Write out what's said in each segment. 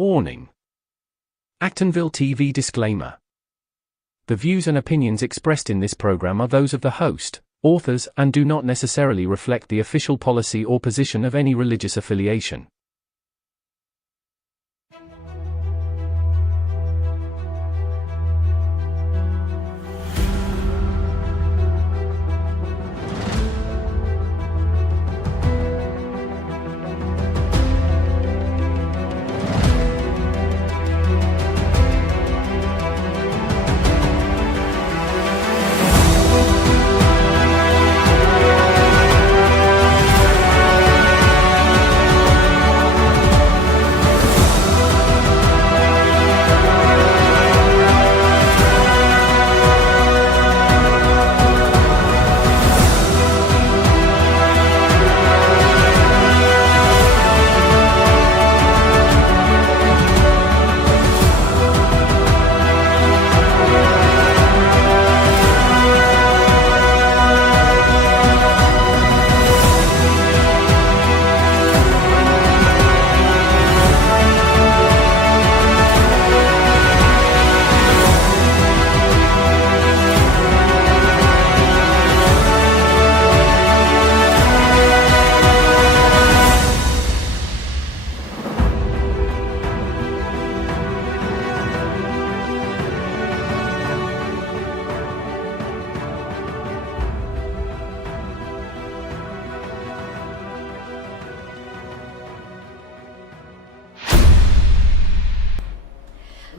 Warning. Actonville TV disclaimer. The views and opinions expressed in this program are those of the host, authors, and do not necessarily reflect the official policy or position of any religious affiliation.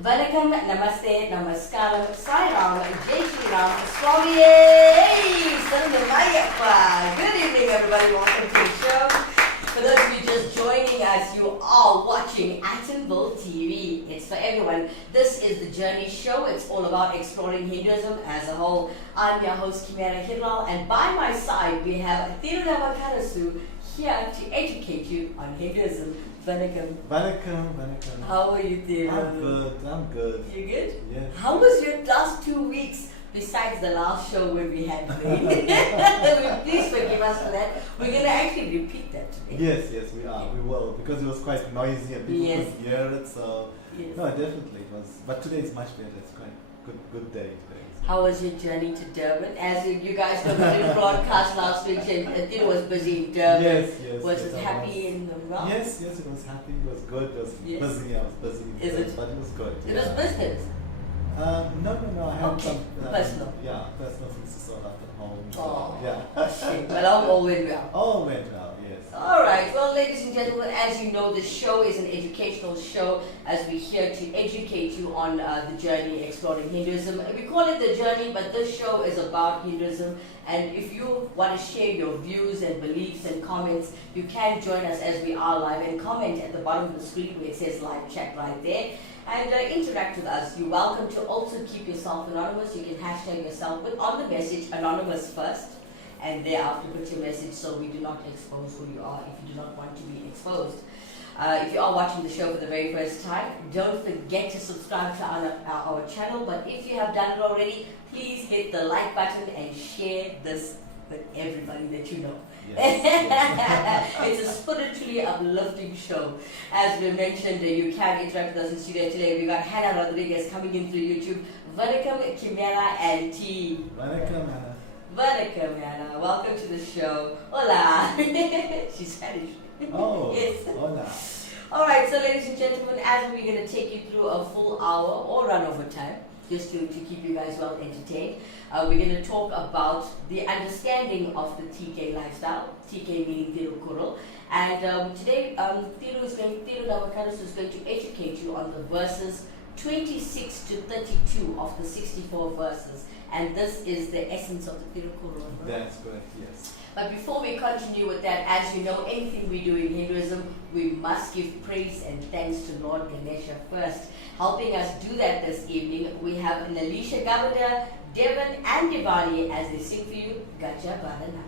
Vanakkam, Namaste, Namaskaram, Sai Ram, Jai Shri Ram, Swami, Thirunavukarasu. Good evening, everybody. Welcome to the show. For those of you just joining us, you are watching Actonville TV. It's for everyone. This is the Journey Show. It's all about exploring Hinduism as a whole. I'm your host, Kimera, Heeralal, and by my side we have Thirunavukarasu here to educate you on Hinduism. Vanakkam. Vanakkam. How are you, Thiru? I'm good. You good? Yes. How was your last 2 weeks besides the last show where we had rain? Please forgive us for that. We're going to actually repeat that today. Yes, we are. We will, because it was quite noisy and people could hear it. So, yes. No, definitely it was. But today is much better. It's quite good day today. How was your journey to Durban? As you guys know, we did broadcast last week and Thiru was busy in Durban. Yes. Was it happy in the round? Yes, it was happy. It was good. It was busy. I was busy. Is it? But it was good. It was business? No. I had some personal. Personal things to sort out at home. Oh, yeah. Shit. Well, all went well. All went well. Yes. Alright, well ladies and gentlemen, as you know, the show is an educational show as we're here to educate you on the journey exploring Hinduism. We call it the journey, but this show is about Hinduism, and if you want to share your views and beliefs and comments, you can join us as we are live and comment at the bottom of the screen where it says live chat right there. And interact with us. You're welcome to also keep yourself anonymous. You can hashtag yourself, but on the message, anonymous first, and thereafter put your message so we do not expose who you are if you do not want to be exposed. If you are watching the show for the very first time, don't forget to subscribe to our channel, but if you have done it already, please hit the like button and share this with everybody that you know. Yes. It's a spiritually uplifting show. As we mentioned, you can interact with us in studio today. We got Hannah Rodriguez coming in through YouTube. Vanakkam, Kimera, and T. Vanakkam, Hannah. Vanakkam, Hannah. Welcome to the show. Hola. She's Spanish. Oh, yes. Hola. Alright, so ladies and gentlemen, as we're going to take you through a full hour or run over time, just to keep you guys well entertained, we're going to talk about the understanding of the TK lifestyle, TK meaning Thirukarral. And today, Thirunavukarasu is going to educate you on the verses 26 to 32 of the 64 verses. And this is the essence of the Thirukarral. That's correct, yes. But before we continue with that, as you know, anything we do in Hinduism, we must give praise and thanks to Lord Ganesha first. Helping us do that this evening, we have Nalisha Gavada, Devon and Devani as they sing for you, Gaja Badana.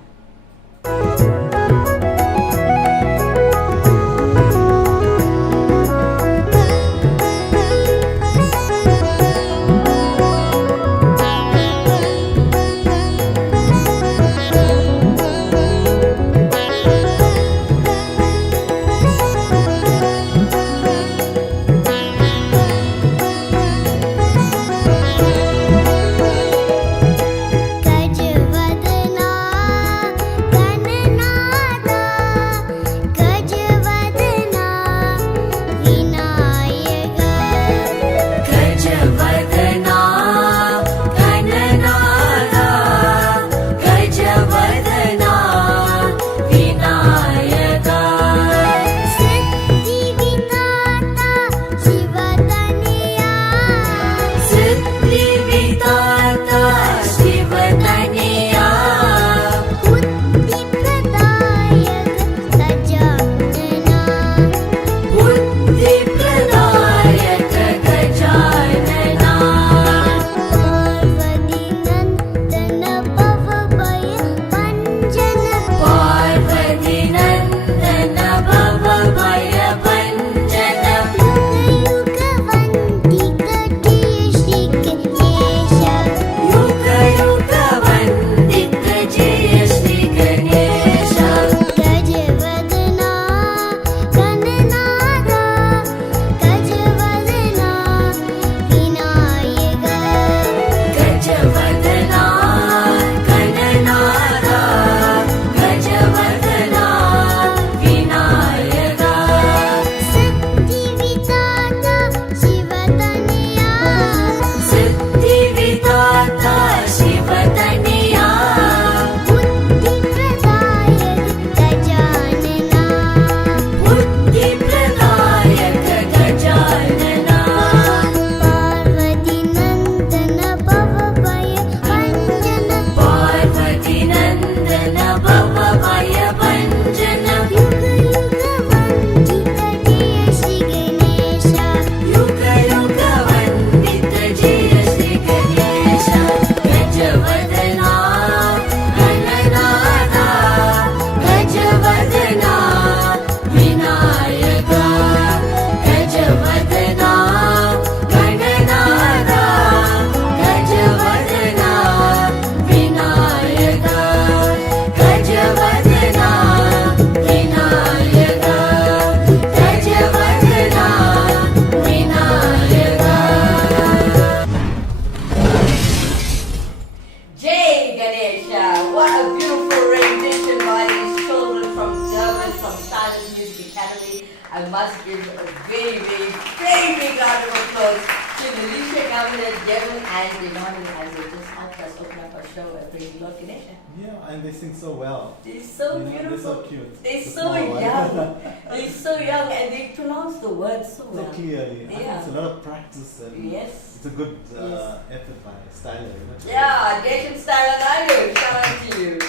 I must give a very, very, very big round of applause to Malaysia Governor Devon and Devon as they just helped us open up our show at Praise the Lord Ganesha. Yeah, and they sing so well. They're so You know, beautiful. they're so cute. They're The so small one. young. They're so young and they pronounce the words so So well. clearly. I think Yeah. it's a lot of practice and Yes. it's a good Yes. effort by Styler. You know, Yeah, Nation Style and I do. Shout out to you.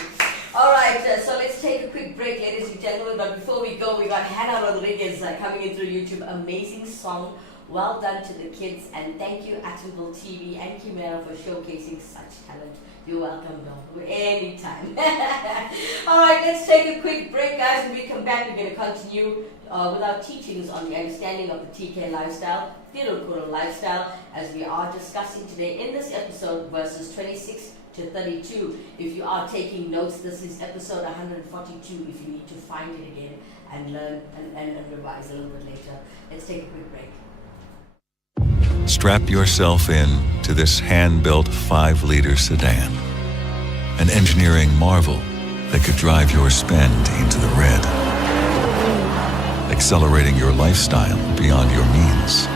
Alright, so let's take a quick break, ladies and gentlemen. But before we go, we got Hannah Rodriguez coming in through YouTube. Amazing song. Well done to the kids. And thank you, Actonville TV and Kimera, for showcasing such talent. You're welcome, though. Anytime. Alright, let's take a quick break, guys. When we come back, we're going to continue with our teachings on the understanding of the TK lifestyle, Thirukarral lifestyle, as we are discussing today in this episode, verses 26 to 32. If you are taking notes, this is episode 142 if you need to find it again and learn and revise a little bit later. Let's take a quick break. Strap yourself in to this hand-built 5-liter sedan. An engineering marvel that could drive your spend into the red. Accelerating your lifestyle beyond your means.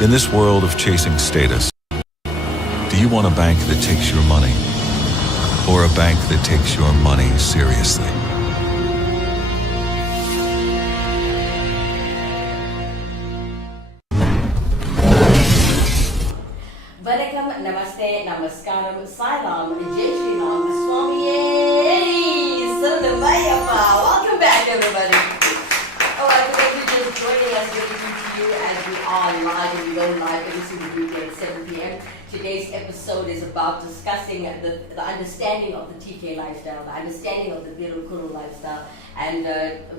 In this world of chasing status, do you want a bank that takes your money, or a bank that takes your money seriously? Vanakkam, Namaste, Namaskaram, Salam, Jai Shri Ram, Swami, Thirunavukarasu. Welcome back, everybody. Alright, for those who are just joining us, good evening to you as we are live and we go live every single weekday at 7 p.m. Today's episode is about discussing the understanding of the TK lifestyle, the understanding of the Thirukarral lifestyle. And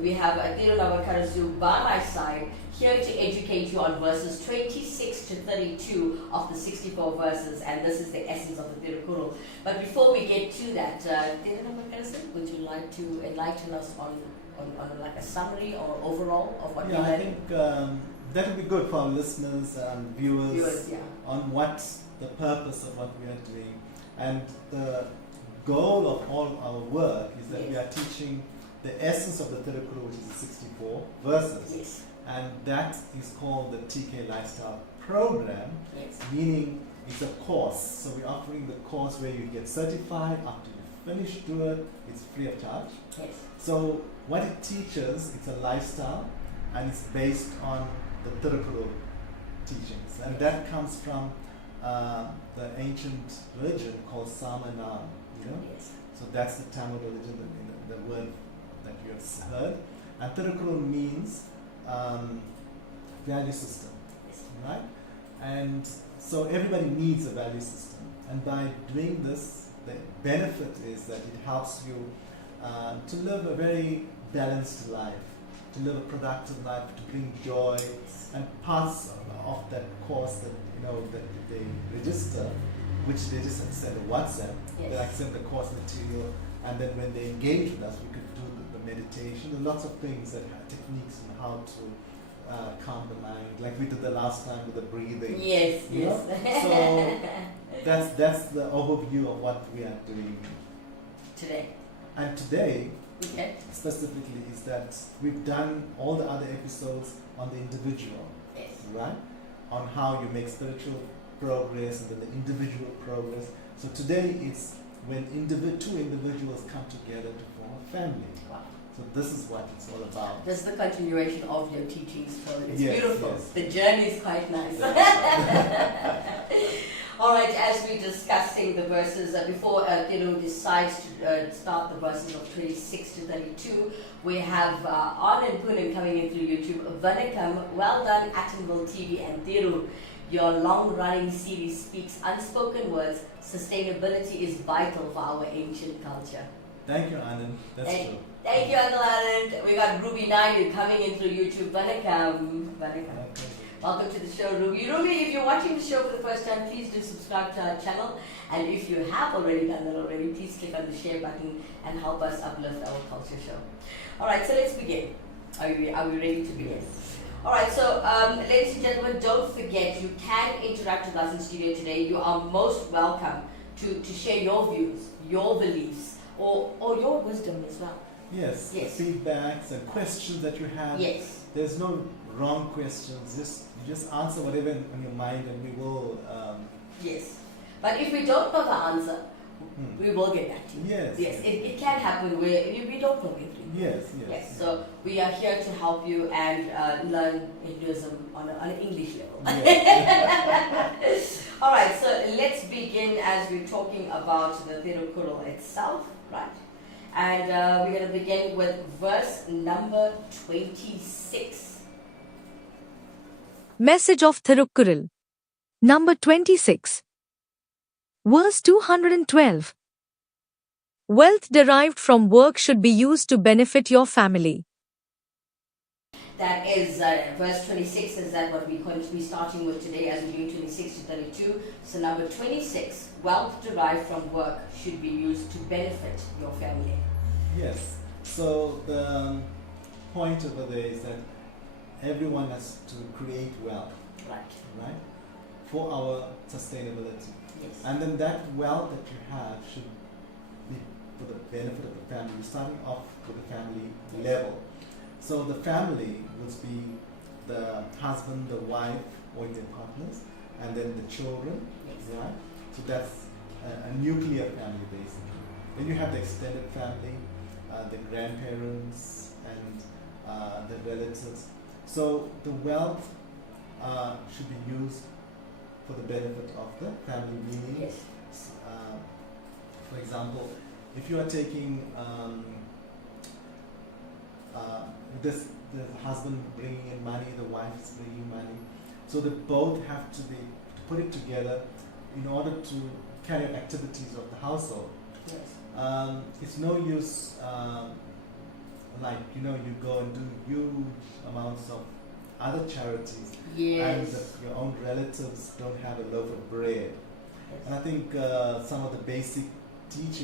we have Thirunavukarasu by my side here to educate you on verses 26 to 32 of the 64 verses. And this is the essence of the Thirukarral. But before we get to that, Thirunavukarasu, would you like to enlighten us on like a summary or overall of what we Yeah, I learned? think that would be good for our listeners and viewers Yeah. on what's the purpose of what we are doing. And the goal of all our work is that we are teaching the essence of the Thirukarral, which is the 64 verses. Yes. And that is called the TK Lifestyle Program, Yes. meaning it's a course. So we're offering the course where you get certified after you finish do it. It's free of charge. Yes. So what it teaches, it's a lifestyle, and it's based on the Thirukarral teachings, and that comes from the ancient religion called Samanam. You know, Yes. so that's the Tamil religion, the word that you have heard. And Thirukarral means value system, Yes. right? And so everybody needs a value system, and by doing this, the benefit is that it helps you to live a very balanced life, to live a productive life, to bring joy. And parts of that course that that they register, which they just send a WhatsApp, Yes. they send the course material, and then when they engage with us, we could do the meditation. There are lots of things that techniques on how to calm the mind, like we did the last time with the breathing. Yes, You yes. So that's the overview of what we are doing. Today. And today, Okay. specifically, is that we've done all the other episodes on the individual, Yes. right? On how you make spiritual progress and then the individual progress. So today it's when two individuals come together to form a family. Wow. So this is what it's all about. This is the continuation of your teachings, so it's Yes, beautiful. yes. The journey is quite nice. All right, as we're discussing the verses, before Thiru decides to start the verses of 26 to 32, we have Anand Poonen coming in through YouTube. Vanakkam, well done, Actonville TV and Thiru. Your long-running series speaks unspoken words. Sustainability is vital for our ancient culture. Thank you, Anand. That's true. Thank you, Uncle Anand. We got Ruby Naidu coming in through YouTube. Vanakkam. Vanakkam. Okay. Welcome to the show, Ruby. Ruby, if you're watching the show for the first time, please do subscribe to our channel. And if you have already done that already, please click on the share button and help us uplift our culture show. Alright, so let's begin. Are we ready to begin? Alright, so ladies and gentlemen, don't forget you can interact with us in studio today. You are most welcome to share your views, your beliefs, or your wisdom as well. Yes, Yes. feedbacks and questions that you have. Yes. There's no wrong questions. You just answer whatever on your mind, and we will. Yes. But if we don't know the answer, we will get back to you. Yes. Yes. It can happen where we don't know everything. Yes. Yes. So we are here to help you and learn Hinduism on an English level. Yes. All right. So let's begin as we're talking about the Thirukarral itself, right? And we're going to begin with verse number 26. Message of Thirukarral. Number 26. Verse 212. Wealth derived from work should be used to benefit your family. That is verse 26 is that what we're going to be starting with today as we're doing 26 to 32. So number 26, wealth derived from work should be used to benefit your family. Yes. So the point over there is that everyone has to create wealth, right? For our sustainability. Yes. And then that wealth that you have should be for the benefit of the family. You're starting off with the family level. So the family will be the husband, the wife, or their partners, and then the children, Yes. right? So that's a nuclear family basically. Then you have the extended family, the grandparents, and the relatives. So the wealth should be used for the benefit of the family, meaning, Yes. for example, if you are taking the husband bringing in money, the wife is bringing money, so they both have to put it together in order to carry out activities of the household. Yes. It's no use like you go and do huge amounts of other charities, and Yes. your own relatives don't have a loaf of bread. And I think some of the basic teach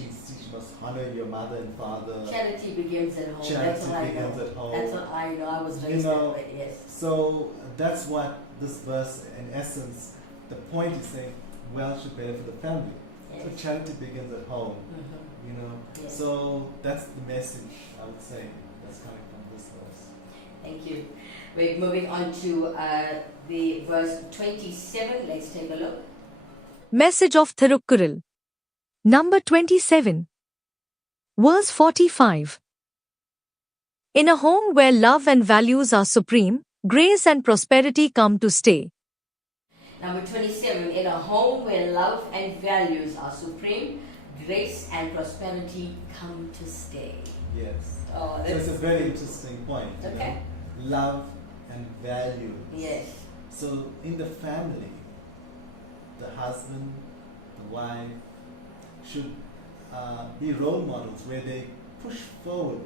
must honor your mother and father. Charity begins at home. Charity That's what I begins know. at home. That's what I know. I was raised know, that way. Yes. So that's what this verse, in essence, the point is saying, wealth should benefit the family. Yes. So charity begins at home. Yes. So that's the message, I would say, that's coming from this verse. Thank you. We're moving on to the verse 27. Let's take a look. Message of Thirukarral. Number 27. Verse 45. In a home where love and values are supreme, grace and prosperity come to stay. Number 27. In a home where love and values are supreme, grace and prosperity come to stay. Yes. Oh, So it's a very interesting point. Okay. Love and values. Yes. So in the family, the husband, the wife should be role models where they push forward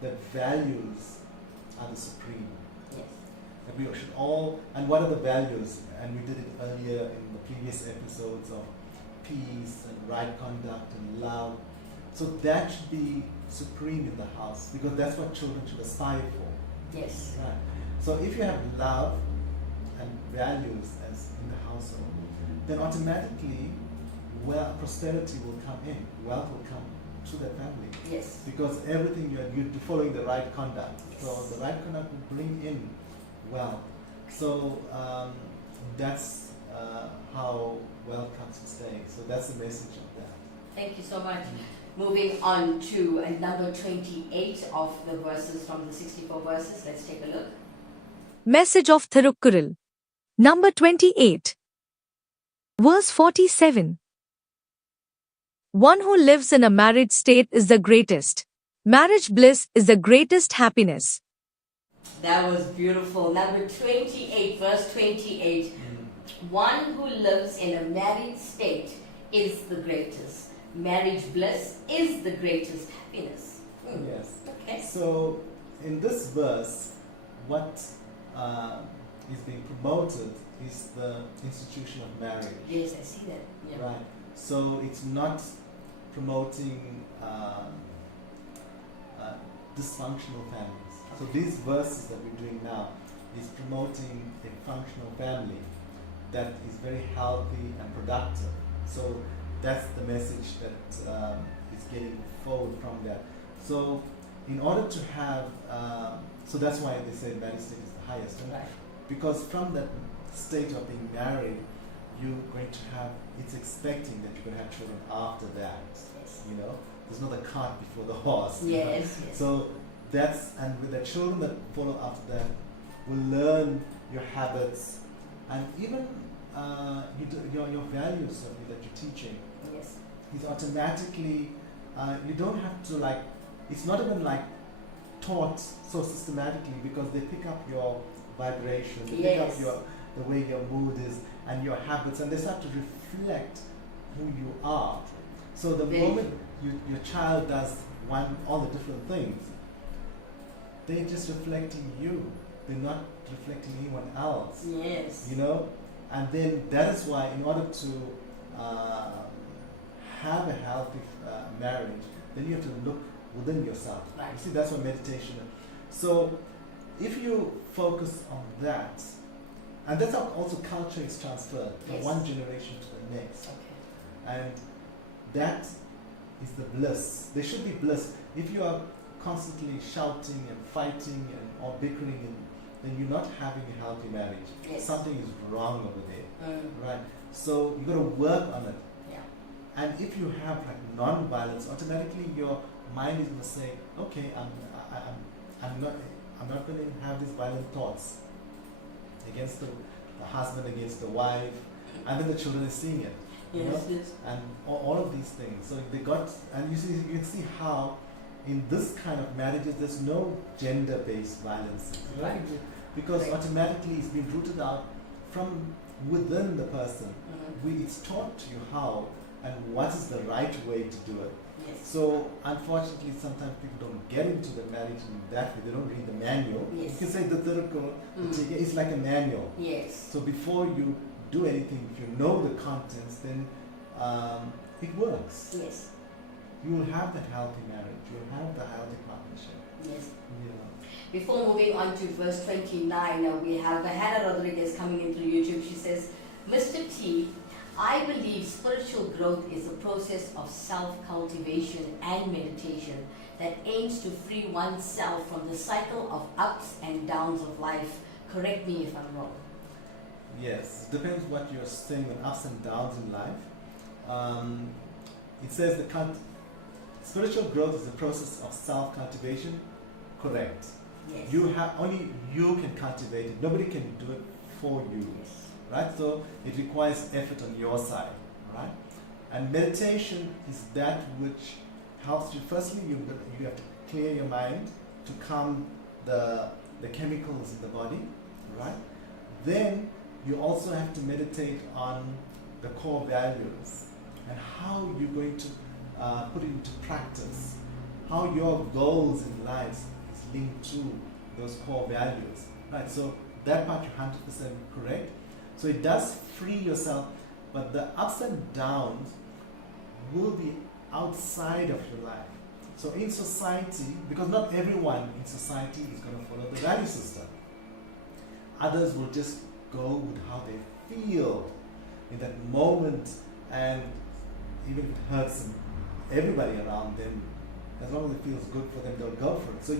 that values are the supreme. Yes. That we should all, and what are the values? And we did it earlier in the previous episodes of peace and right conduct and love. So that should be supreme in the house because that's what children should aspire for. Yes. Right. So if you have love and values as in the household, then automatically prosperity will come in, wealth will come to that family. Yes. Because everything you're following the right conduct. Yes. So the right conduct will bring in wealth. So that's how wealth comes to stay. So that's the message of that. Thank you so much. Moving on to number 28 of the verses from the 64 verses. Let's take a look. Message of Thirukarral. Number 28. Verse 47. One who lives in a married state is the greatest. Marriage bliss is the greatest happiness. That was beautiful. Number 28, verse 28. One who lives in a married state is the greatest. Marriage bliss is the greatest happiness. Yes. Okay. So in this verse, what is being promoted is the institution of marriage. Yes, I see that. Yeah. Right. So it's not promoting dysfunctional families. So these verses that we're doing now is promoting a functional family that is very healthy and productive. So that's the message that is getting forward from that. So in order to have, so that's why they say marriage state is the highest. And Right. because from that state of being married, you're going to have, it's expecting that you're going to have children after that. Yes. You know, there's not the cart before the horse. you know. Yes. Yes. So that's, and with the children that follow after that, will learn your habits and even your values that you're teaching. Yes. It's automatically, you don't have to like, it's not even like taught so systematically, because they pick up your vibration, they pick up Yes. the way your mood is and your habits, and they start to reflect who you are. So the Very moment your child does all the different things, they're just reflecting you. They're not reflecting anyone else. Yes. You know, and then that is why, in order to have a healthy marriage, then you have to look within yourself. Right. You see, that's what meditation is. So if you focus on that, and that's how also culture is transferred from Yes. one generation to the next, Okay. and that is the bliss. There should be bliss. If you are constantly shouting and fighting or bickering, then you're not having a healthy marriage. Yes. Something is wrong over there, Mm. right? So you got to work on it. Yeah. And if you have like non-violence, automatically your mind is going to say, okay, I'm not going to have these violent thoughts against the husband, against the wife, and then the children are seeing it. You know? Yes. Yes. And all of these things. So they got, and you can see how in this kind of marriages there's no gender-based violence, Right. because Right. automatically it's been rooted out from within the person. Mhm. It's taught to you how and what is the right way to do it. Yes. So unfortunately, sometimes people don't get into the marriage in that way. They don't read the manual. Yes. You can say the Thirukarral, Mm. it's like a manual. Yes. So before you do anything, if you know the contents, then it works. Yes. You will have that healthy marriage. You will have the healthy partnership. Yes. You know. Before moving on to verse 29, we have Hannah Rodriguez coming in through YouTube. She says, Mr. T, I believe spiritual growth is a process of self-cultivation and meditation that aims to free oneself from the cycle of ups and downs of life. Correct me if I'm wrong. Yes, it depends what you're saying with ups and downs in life. It says spiritual growth is a process of self-cultivation. Correct. Yes. Only you can cultivate it. Nobody can do it for you. Yes. Right? So it requires effort on your side. Right? And meditation is that which helps you. Firstly, you have to clear your mind to calm the chemicals in the body. Right? Then you also have to meditate on the core values and how you're going to put it into practice. How your goals in life is linked to those core values. Right? So that part you're 100% correct. So it does free yourself, but the ups and downs will be outside of your life. So in society, because not everyone in society is going to follow the value system. Others will just go with how they feel in that moment, and even if it hurts everybody around them, as long as it feels good for them, they'll go for it. So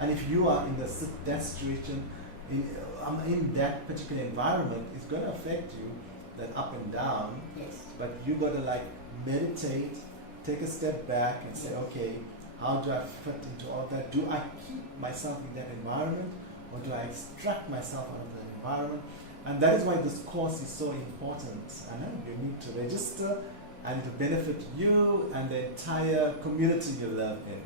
and if you are in that situation, in that particular environment, it's going to affect you, that up and down. Yes. But you got to like meditate, take a step back and say, okay, how do I fit into all that? Do I keep myself in that environment, or do I extract myself out of that environment? And that is why this course is so important. And you need to register, and to benefit you and the entire community you live in.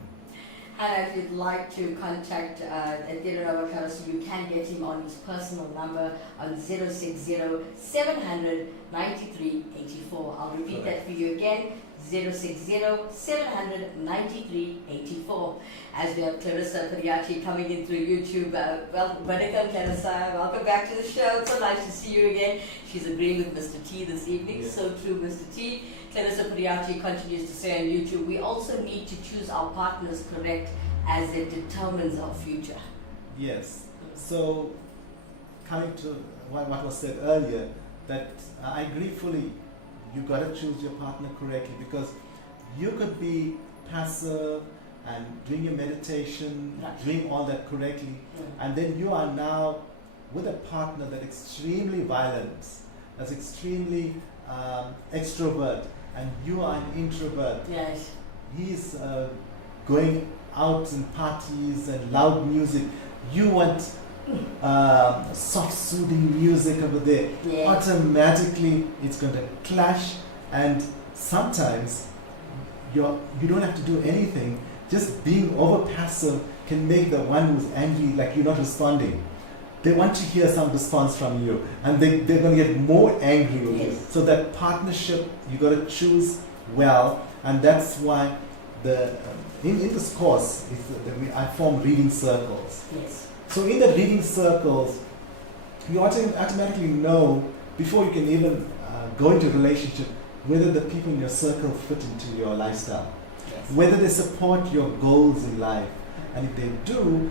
And if you'd like to contact Thirunavukarasu, you can get him on his personal number on 060 700 9384. I'll repeat that for you again, 060 700 9384. As we have Clarissa Pariachi coming in through YouTube. Welcome Clarissa, welcome back to the show. It's so nice to see you again. She's agreeing with Mr. T this evening. Yeah. So true, Mr. T. Clarissa Pariachi continues to say on YouTube, we also need to choose our partners correct, as it determines our future. Yes. So, coming to what was said earlier, that I agree fully. You got to choose your partner correctly, because you could be passive, and doing your meditation, Right. doing all that correctly, and then you are now with a partner that's extremely violent, that's extremely extrovert, and you are an introvert. Yes. He's going out in parties and loud music. You want soft, soothing music over there. Yes. Automatically, it's going to clash, and sometimes you don't have to do anything. Just being over passive can make the one who's angry, like you're not responding. They want to hear some response from you, and they're going to get more angry with you. Yes. So that partnership, you got to choose well, and that's why in this course, I form reading circles. Yes. So in the reading circles, you automatically know before you can even go into a relationship whether the people in your circle fit into your lifestyle, Yes. whether they support your goals in life, and if they do,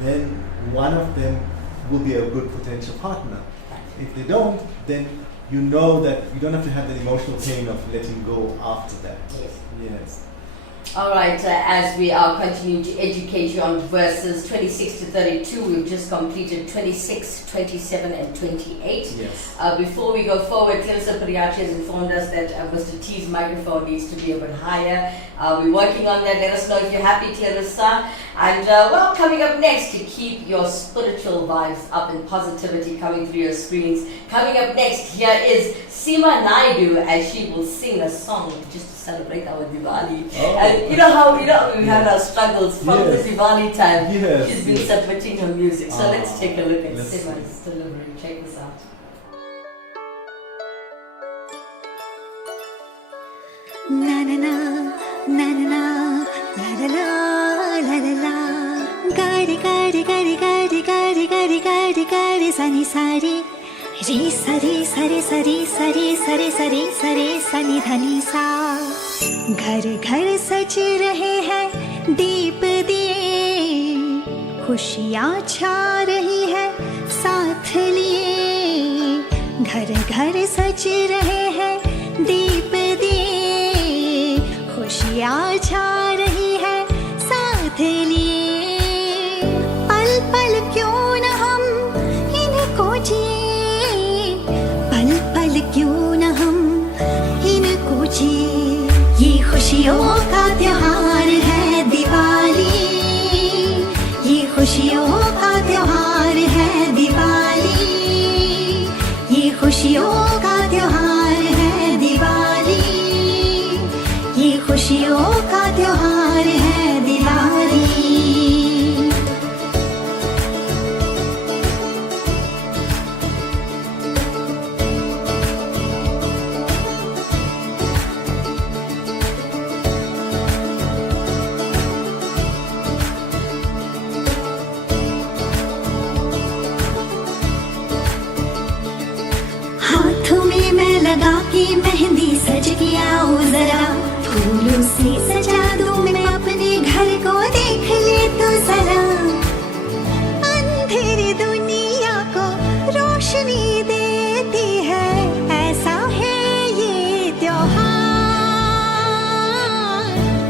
then one of them will be a good potential partner. If they don't, then you know that you don't have to have the emotional pain of letting go after that. Yes. Yes. All right, as we are continuing to educate you on verses 26 to 32, we've just completed 26, 27, and 28. Yes. Before we go forward, Clarissa Priyachi has informed us that Mr. T's microphone needs to be a bit higher. We're working on that. Let us know if you're happy, Clarissa. And well, coming up next, to keep your spiritual vibes up and positivity coming through your screens. Coming up next, here is Seema Naidu, as she will sing a song just to celebrate our Diwali. Oh. And you know how we had our struggles from Yes. the Diwali time. Yes, She's been yes. submitting her music. So Ah, let's take a look at let's Seema's delivery. Check this out. Na na na na na na la la la la la la gari gari gari gari gari gari gari gari sani sari ri sari sari sari sari sari sari sari sani धनी सा घर घर सज रहे हैं दीप दिए खुशियाँ छा रही है साथ लिए घर घर सज रहे हैं दीप दिए खुशियाँ छा रही है साथ लिए पल पल क्यों न हम इनको जिए पल पल क्यों न हम इनको जिए ये खुशियों का त्योहार है दिवाली ये खुशियों का त्योहार है दिवाली ये खुशियों का त्योहार है दिवाली ये खुशियों का त्योहार है दिवाली हाथों में मैं लगा के मेहंदी सज गया ओ जरा फूलों से सजा दूं मैं अपने घर को देख ले तो जरा अंधेरी दुनिया को रोशनी देती है ऐसा है ये त्योहार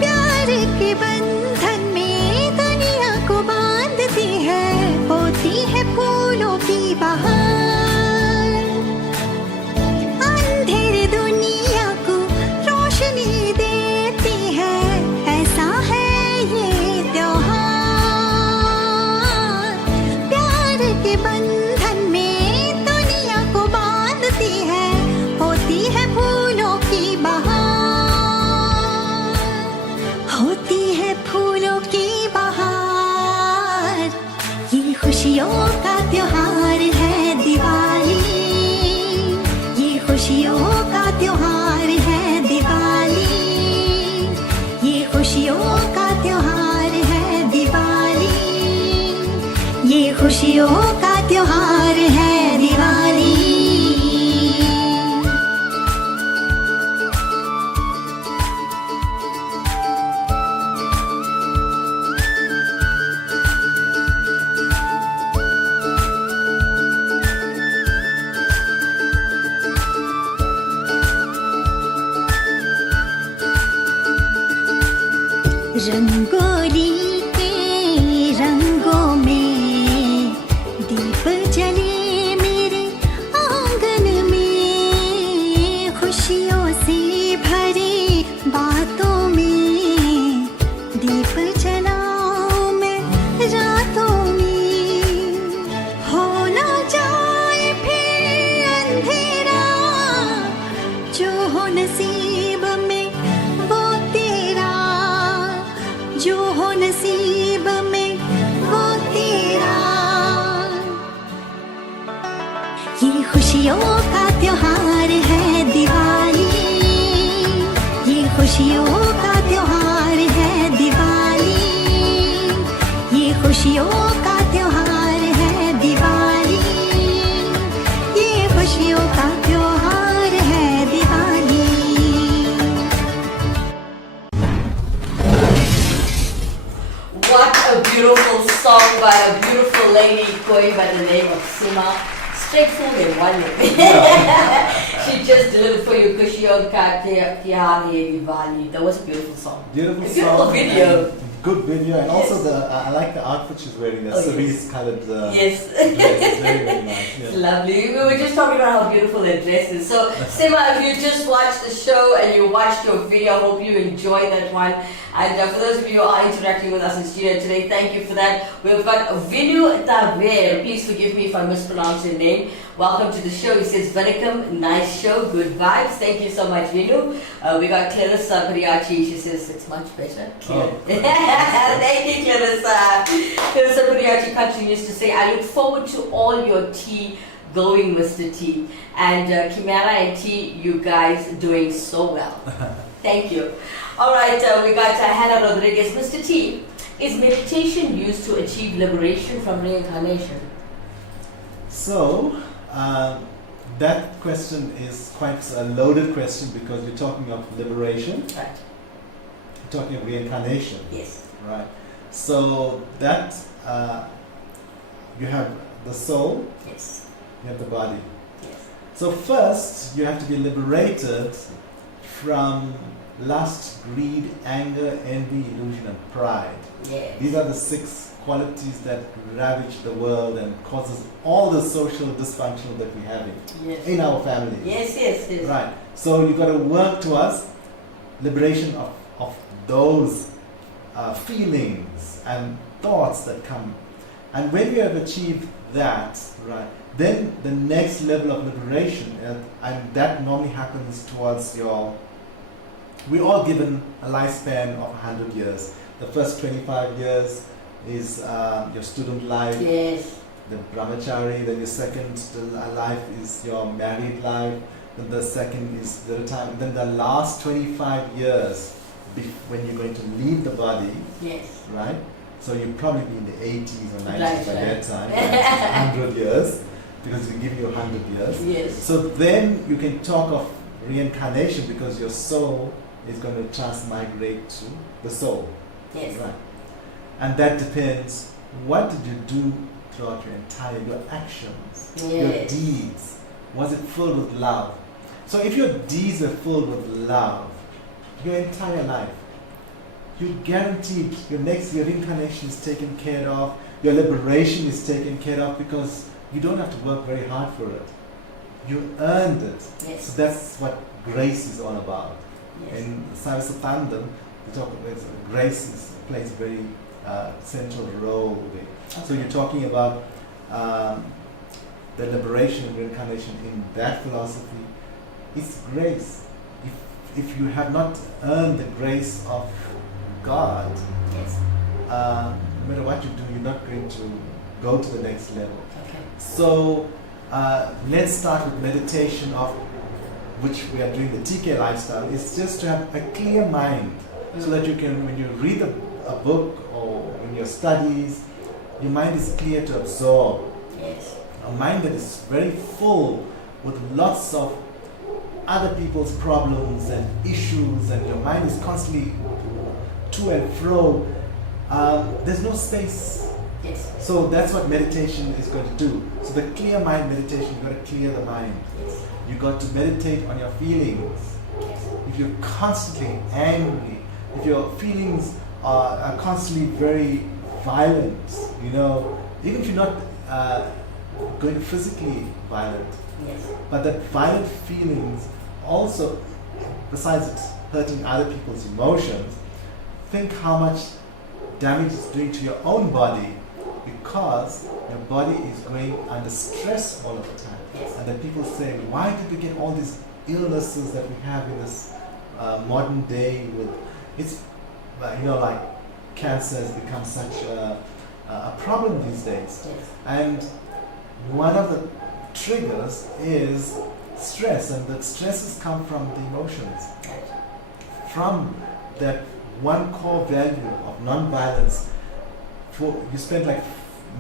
प्यार के बंधन में दुनिया को बांधती है होती है फूलों की बहार अंधेरी दुनिया को रोशनी देती है ऐसा है ये त्योहार प्यार के बंधन में दुनिया को बांधती है होती है फूलों की बहार होती है फूलों की बहार ये खुशियों का त्योहार है दिवाली ये खुशियों का त्योहार है दिवाली ये खुशियों का त्योहार है दिवाली ये खुशियों का त्योहार है दिवाली रंगोली के रंगों में दीप जले मेरे आंगन में, खुशियों से भरे बातों में दीप जलाऊं मैं रातों में। हो ना जाए फिर अंधेरा, जो हो नसीब में वो तेरा, जो हो नसीब में वो तेरा। ये खुशियों का त्योहार है दिवाली, ये खुशियों का त्योहार है दिवाली, ये खुशियों का त्योहार है दिवाली, ये खुशियों का त्योहार है Diwali. What a beautiful song by a beautiful lady going by the name of Sima. Straightforward in one name. She just delivered for you Kushiyon Ka Tihar Hai Diwali. That was a beautiful song. Beautiful A song. video. and Good video, and also I like the outfit she's wearing, the Oh, cerise yes. colored Yes. dress. It's very, very nice. It's Yeah. lovely. We were just talking about how beautiful that dress is. So, Sima, if you just watched the show and you watched your video, I hope you enjoyed that one. And for those of you who are interacting with us in studio today, thank you for that. We've got Vinu Taver. Please forgive me if I mispronounce your name. Welcome to the show. He says, Vanakkam, nice show, good vibes. Thank you so much, Vinu. We got Clarissa Pariachi. She says, it's much better. Oh, Thank you, Clarissa. Clarissa Pariachi continues to say, I look forward to all your tea going, Mr. T. And Kimera and T, you guys doing so well. Thank you. All right, we got Hannah Rodriguez. Mr. T, is meditation used to achieve liberation from reincarnation? So, that question is quite a loaded question because you're talking of liberation, Right. you're talking of reincarnation, Yes. right? So that you have the soul, Yes. you have the body. Yes. So first, you have to be liberated from lust, greed, anger, envy, illusion, and pride. Yes. These are the 6 qualities that ravage the world and causes all the social dysfunction that we have Yes. in our families. Yes, yes, yes. Right. So you've got to work towards liberation of those feelings and thoughts that come. And when you have achieved that, right, then the next level of liberation, and that normally happens towards your, we're all given a lifespan of 100 years. The first 25 years is your student life, Yes. the brahmachari, then your second life is your married life, then the second is the retirement, then the last 25 years when you're going to leave the body, Yes. right? So you'll probably be in the 80s or 90s Right, by right. that time, right? 100 years, because we give you 100 years. Yes. So then you can talk of reincarnation because your soul is going to transmigrate to the soul. Yes. Right. And that depends, what did you do throughout your actions, your Yes. deeds? Was it filled with love? So if your deeds are filled with love, your entire life, you guaranteed your reincarnation is taken care of, your liberation is taken care of because you don't have to work very hard for it. You earned it. Yes. So that's what grace is all about. Yes. In Sarasatandam, we talk about grace plays a very central role. So you're talking about the liberation and reincarnation in that philosophy. It's grace. If you have not earned the grace of God, Yes. no matter what you do, you're not going to go to the next level. Okay. So let's start with meditation, of which we are doing the TK lifestyle. It's just to have a clear mind, so that you can, when you read a book or in your studies, your mind is clear to absorb. Yes. A mind that is very full with lots of other people's problems and issues, and your mind is constantly to and fro, there's no space. Yes. So that's what meditation is going to do. So the clear mind meditation, you've got to clear the mind. Yes. You've got to meditate on your feelings. Yes. If you're constantly angry, if your feelings are constantly very violent, you know, even if you're not going physically violent, Yes. but that violent feelings also, besides it hurting other people's emotions, think how much damage it's doing to your own body, because your body is going under stress all of the time. Yes. And then people say, why did we get all these illnesses that we have in this modern day? With it's, you know, like cancer has become such a problem these days. Yes. And one of the triggers is stress, and that stresses come from the emotions, Right. from that one core value of non-violence. For you spent like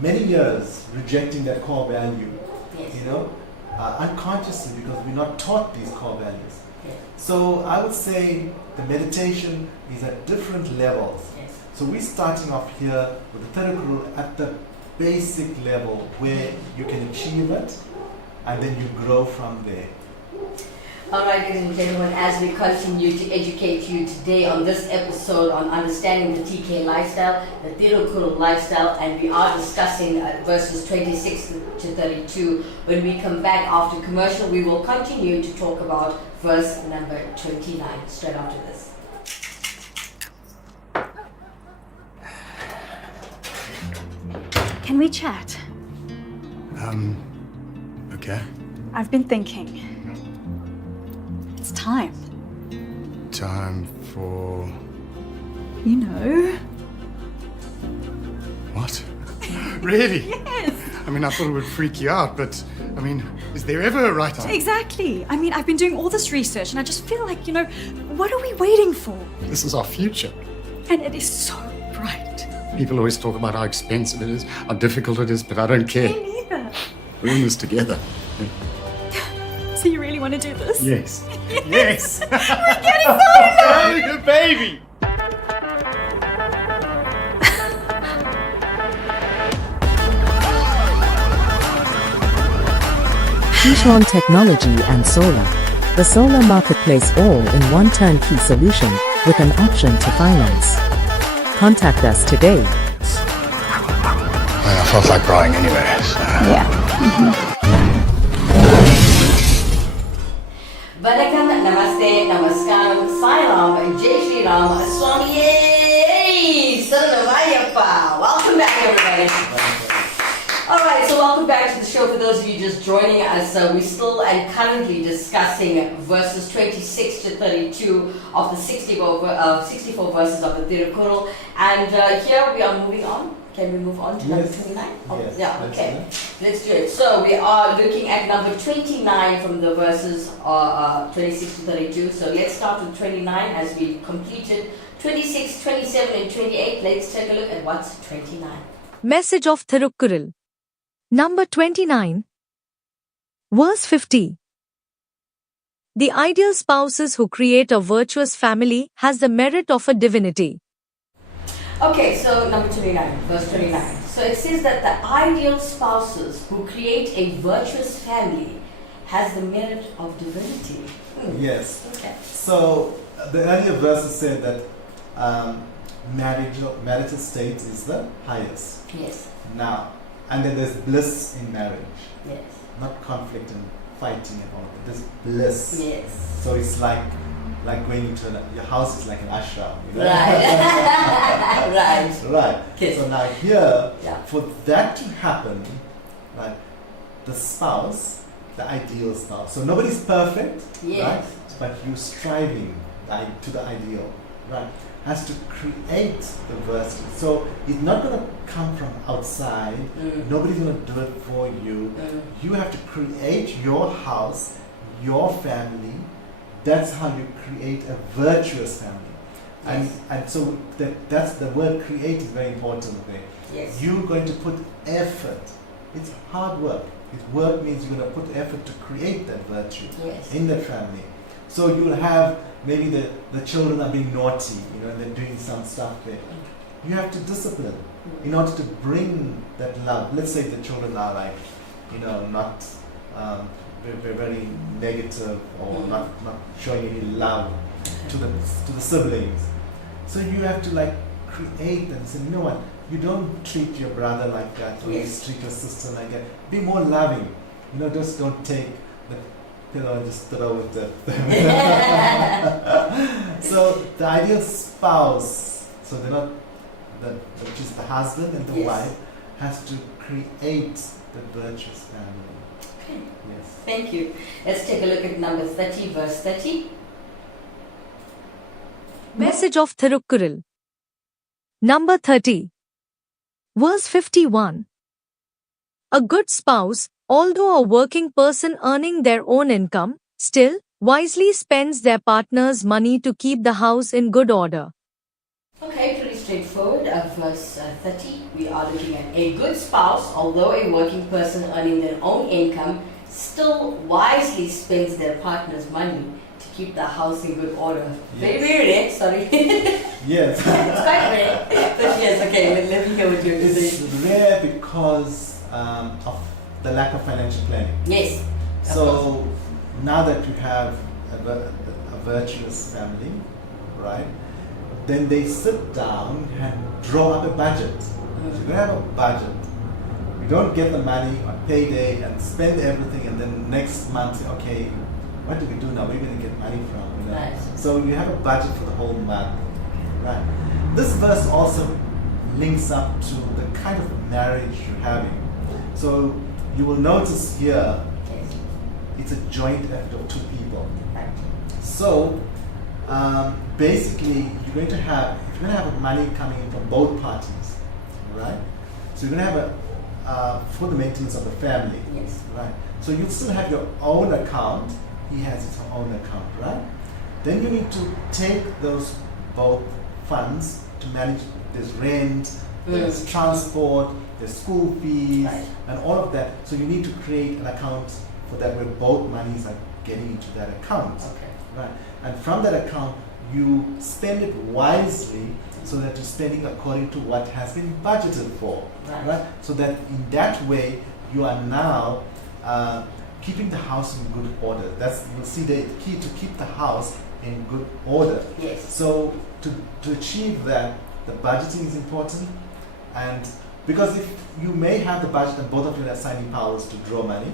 many years rejecting that core value, Yes. you know, unconsciously, because we're not taught these core values. Yes. So I would say the meditation is at different levels. Yes. So we're starting off here with the Thirukarral at the basic level where you can achieve it, and then you grow from there. All right, ladies and gentlemen, as we continue to educate you today on this episode on understanding the TK lifestyle, the Thirukarral lifestyle, and we are discussing verses 26 to 32. When we come back after commercial, we will continue to talk about verse number 29, straight after this. Can we chat? Okay. I've been thinking. It's time. Time for You know. what? Really? Yes. I mean, I thought it would freak you out, but I mean, is there ever a right time? Exactly. I mean, I've been doing all this research and I just feel like, what are we waiting for? This is our future. And it is so bright. People always talk about how expensive it is, how difficult it is, but I don't care. Me neither. We're in this together. So you really want to do this? Yes. Yes. We're getting so Good baby. Kishon Technology and Solar. The solar marketplace all in one turnkey solution with an option to finance. Contact us today. I felt like crying anyway. So. Vanakkam, Namaste, Namaskaram, Sairam, Jai Shri Ram, Swami, Thirunavukarasu. Welcome back, everybody. Alright, so welcome back to the show. For those of you just joining us, we're still and currently discussing verses 26 to 32 of the 64 verses of the Thirukarral. And here we are moving on. Can we move on to number 29? Yes. Yeah, Let's okay. do that. Let's do it. So we are looking at number 29 from the verses 26 to 32. So let's start with 29 as we completed 26, 27 and 28. Let's take a look at what's 29. Message of Thirukarral. Number 29. Verse 50. The ideal spouses who create a virtuous family has the merit of a divinity. Okay, so number 29, verse 29. So it says that the ideal spouses who create a virtuous family has the merit of divinity. Yes. Okay. So the earlier verses said that marital state is the highest. Yes. Now, and then there's bliss in marriage, Yes. not conflict and fighting and all that. There's bliss. Yes. So it's like going into your house is like an ashram. You know? Right. Right. Right. Yes. So now here, Yeah. for that to happen, right, the spouse, the ideal spouse. So nobody's perfect, Yes. right? But you striving to the ideal, right? Has to create the virtue. So it's not going to come from outside. Nobody's going to do it for you. You have to create your house, your family. That's how you create a virtuous family. Yes. And so that's the word create is very important there. Yes. You're going to put effort. It's hard work. Work means you're going to put effort to create that virtue Yes. in the family. So you'll have maybe the children are being naughty, and they're doing some stuff there. You have to discipline in order to bring that love. Let's say the children are like, not very negative or not showing any love to the siblings. So you have to create and say, you know what, you don't treat your brother like that, or Yes. you treat your sister like that. Be more loving. You know, just don't take the pillow and just throw it at them. So the ideal spouse, so they're not, which is the husband and the Yes. wife, has to create the virtuous family. Okay. Yes. Thank you. Let's take a look at number 30, verse 30. Message of Thirukarral. Number 30. Verse 51. A good spouse, although a working person earning their own income, still wisely spends their partner's money to keep the house in good order. Okay, pretty straightforward. Verse 30, we are looking at a good spouse, although a working person earning their own income, still wisely spends their partner's money to keep the house in good order. Very, very rare, sorry. Yes. It's quite rare. But yes, okay, let me hear what you're It's saying. rare because of the lack of financial planning. Yes. of course. So now that you have a virtuous family, right, then they sit down and draw up a budget. So you have a budget. You don't get the money on payday and spend everything, and then next month say, okay, what do we do now? Where are we going to get money from? You know? Right. So you have a budget for the whole month. Right. This verse also links up to the kind of marriage you're having. So you will notice here Yes. it's a joint effort of two people. Right. So basically, if you're going to have money coming in from both parties, right? So you're going to have for the maintenance of the family, Yes. right? So you still have your own account. He has his own account, right? Then you need to take those both funds to manage. There's rent, there's transport, there's school fees, Right. and all of that. So you need to create an account for that where both monies are getting into that account. Okay. Right. And from that account, you spend it wisely so that you're spending according to what has been budgeted for. Right. So that in that way, you are now keeping the house in good order. You'll see the key to keep the house in good order. Yes. So to achieve that, the budgeting is important, and because if you may have the budget and both of you are assigning powers to draw money,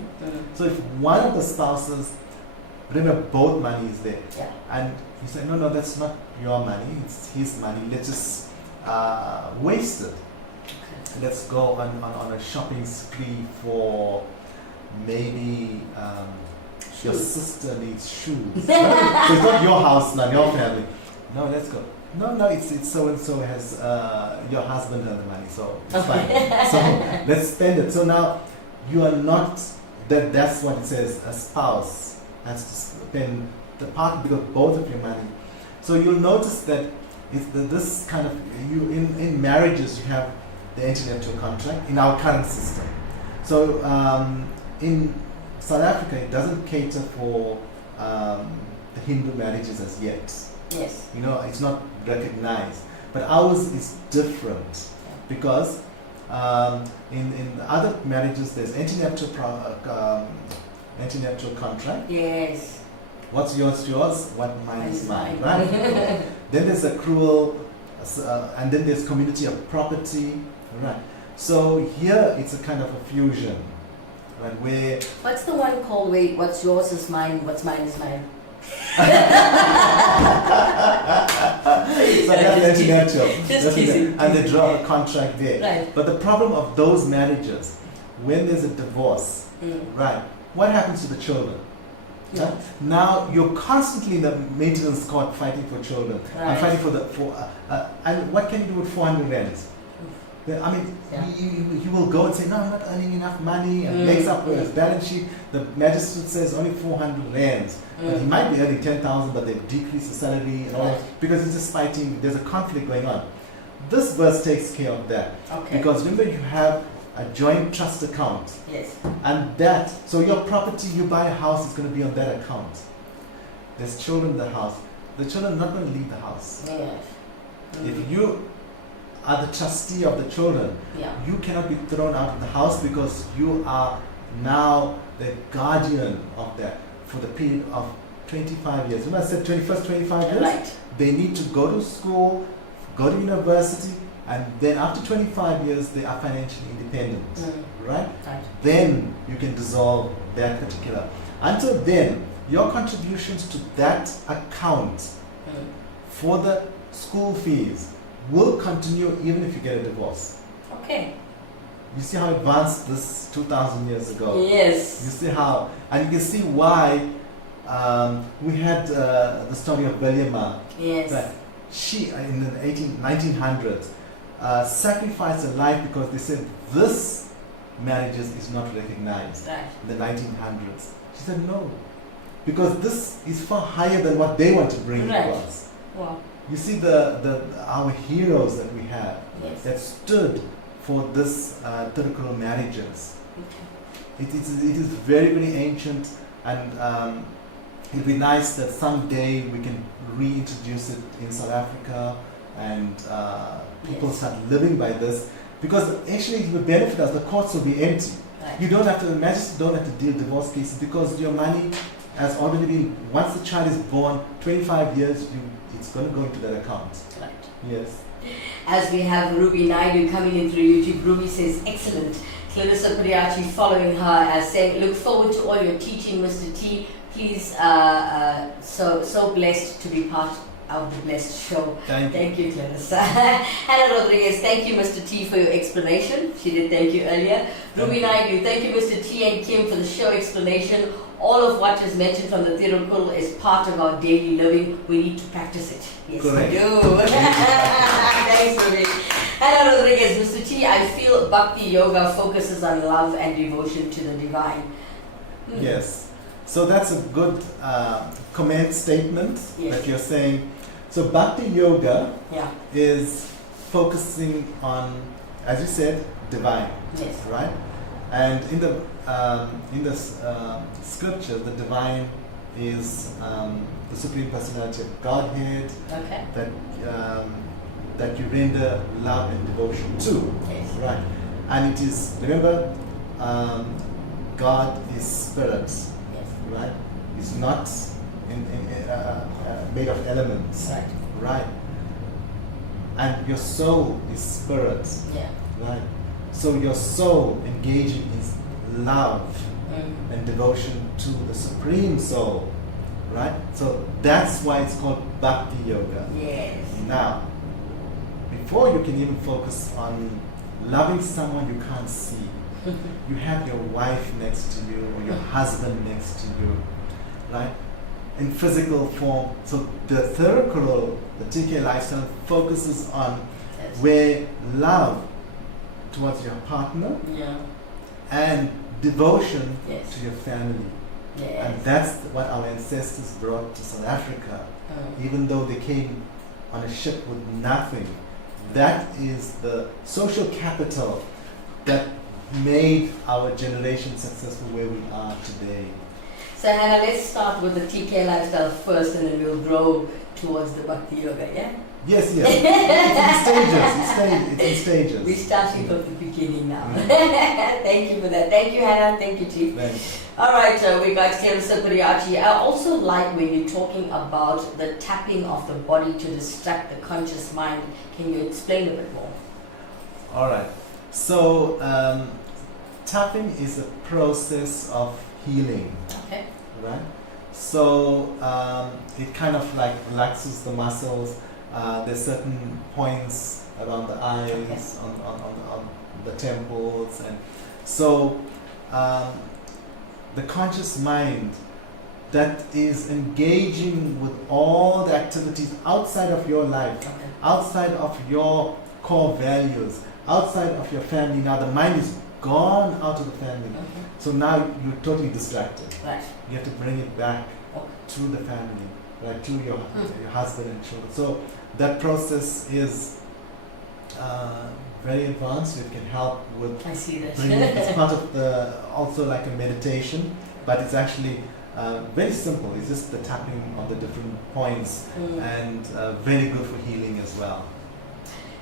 so if one of the spouses, remember both money is there, Yeah. and you say, no, that's not your money, it's his money, let's just waste it. Let's go on a shopping spree for maybe your sister needs shoes. So it's not your house, not your family. No, let's go. No, it's so and so has your husband earned the money, so it's fine. So let's spend it. So now you are not that's what it says. A spouse has to spend the part because both of your money. So you'll notice that this kind of in marriages you have the entering into a contract in our current system. So in South Africa it doesn't cater for the Hindu marriages as yet. Yes. It's not recognized. But ours is different because in other marriages there's antenuptial contract. Yes. What's yours, yours. What mine is mine, Mine. right? Then there's accrual, and then there's community of property, right? So here it's a kind of a fusion, right? Where What's the one called wait, what's yours is mine, what's mine is mine? so that's antenuptial. Just teasing. And they draw a contract there. Right. But the problem of those marriages, when there's a divorce, right? What happens to the children? Yeah. Now you're constantly in the maintenance court fighting for children. Right. I'm fighting for and what can you do with 400 rands? I mean, Yeah. you will go and say, no, I'm not earning enough money, and makes up with his balance sheet. The magistrate says only 400 rands. But he might be earning 10,000, but they've decreased the salary and all that, because it's just fighting, there's a conflict going on. This verse takes care of that. Okay. Because remember, you have a joint trust account. Yes. And so your property, you buy a house, is going to be on that account. There's children in the house. The children are not going to leave the house. Yes. If you are the trustee of the children, Yeah. you cannot be thrown out of the house because you are now the guardian of that for the period of 25 years. Remember I said 25 years? Right. They need to go to school, go to university, and then after 25 years they are financially independent, right? Then you can dissolve that particular. Until then, your contributions to that account for the school fees will continue even if you get a divorce. Okay. You see how advanced this 2,000 years ago. Yes. You see how, and you can see why we had the story of Williama. Yes. That she, in the 1900s, sacrificed her life because they said this marriages is not recognized. Right. In the 1900s. She said no, because this is far higher than what they want to bring Right. to us. Wow. You see our heroes that we have that stood for this Thirukarral marriages. Okay. It is very, very ancient, and it'll be nice that someday we can reintroduce it in South Africa, and people start living by this, because actually it will benefit us. The courts will be empty. Right. You don't have to, magistrates don't have to deal divorce cases, because your money has already been, once the child is born, 25 years, it's going to go into that account. Right. Yes. As we have Ruby Naidu coming in through YouTube, Ruby says, excellent. Clarissa Priyachi following her as saying, look forward to all your teaching, Mr. T. Please, so blessed to be part of the blessed show. Thank you, Clarissa. Hannah Rodriguez, thank you, Mr. T, for your explanation. She did thank you earlier. Ruby Naidu, thank you, Mr. T and Kim, for the show explanation. All of what is mentioned from the Thirukarral is part of our daily living. We need to practice it. Yes, correct. We do. Thanks, Ruby. Hannah Rodriguez, Mr. T, I feel Bhakti Yoga focuses on love and devotion to the divine. Yes. So that's a good comment statement that you're saying. So Bhakti Yoga is focusing on, as you said, divine. Yes. Right? And in the scripture, the divine is the Supreme Personality of Godhead. Okay. That you render love and devotion to. Yes. Right. And it is, remember, God is spirit. Yes. Right? It's not made of elements. Right. Right. And your soul is spirit. Yeah. Right. So your soul engaging in love and devotion to the Supreme Soul. Right? So that's why it's called Bhakti Yoga. Yes. Now, before you can even focus on loving someone you can't see, you have your wife next to you or your husband next to you, right? In physical form. So the Thirukarral, the TK lifestyle, focuses on where love towards your partner and devotion to your family. Yes. And that's what our ancestors brought to South Africa. Even though they came on a ship with nothing, that is the social capital that made our generation successful where we are today. So Hannah, let's start with the TK lifestyle first, and then we'll grow towards the Bhakti Yoga, yeah? Yes. It's in stages. We're starting from the beginning now. Thank you for that. Thank you, Hannah. Thank you, Chief. Thanks. All right, we got Clarissa Priyachi. I also like when you're talking about the tapping of the body to distract the conscious mind. Can you explain a bit more? All right. So tapping is a process of healing. Okay. Right? So it kind of like relaxes the muscles. There's certain points around the eyes, on the temples, and so the conscious mind that is engaging with all the activities outside of your life, outside of your core values, outside of your family. Now the mind is gone out of the family. So now you're totally distracted. Right. You have to bring it back to the family, right, to your husband and children. So that process is very advanced. It can help with I see this. it's part of the, also like a meditation, but it's actually very simple. It's just the tapping on the different points and very good for healing as well.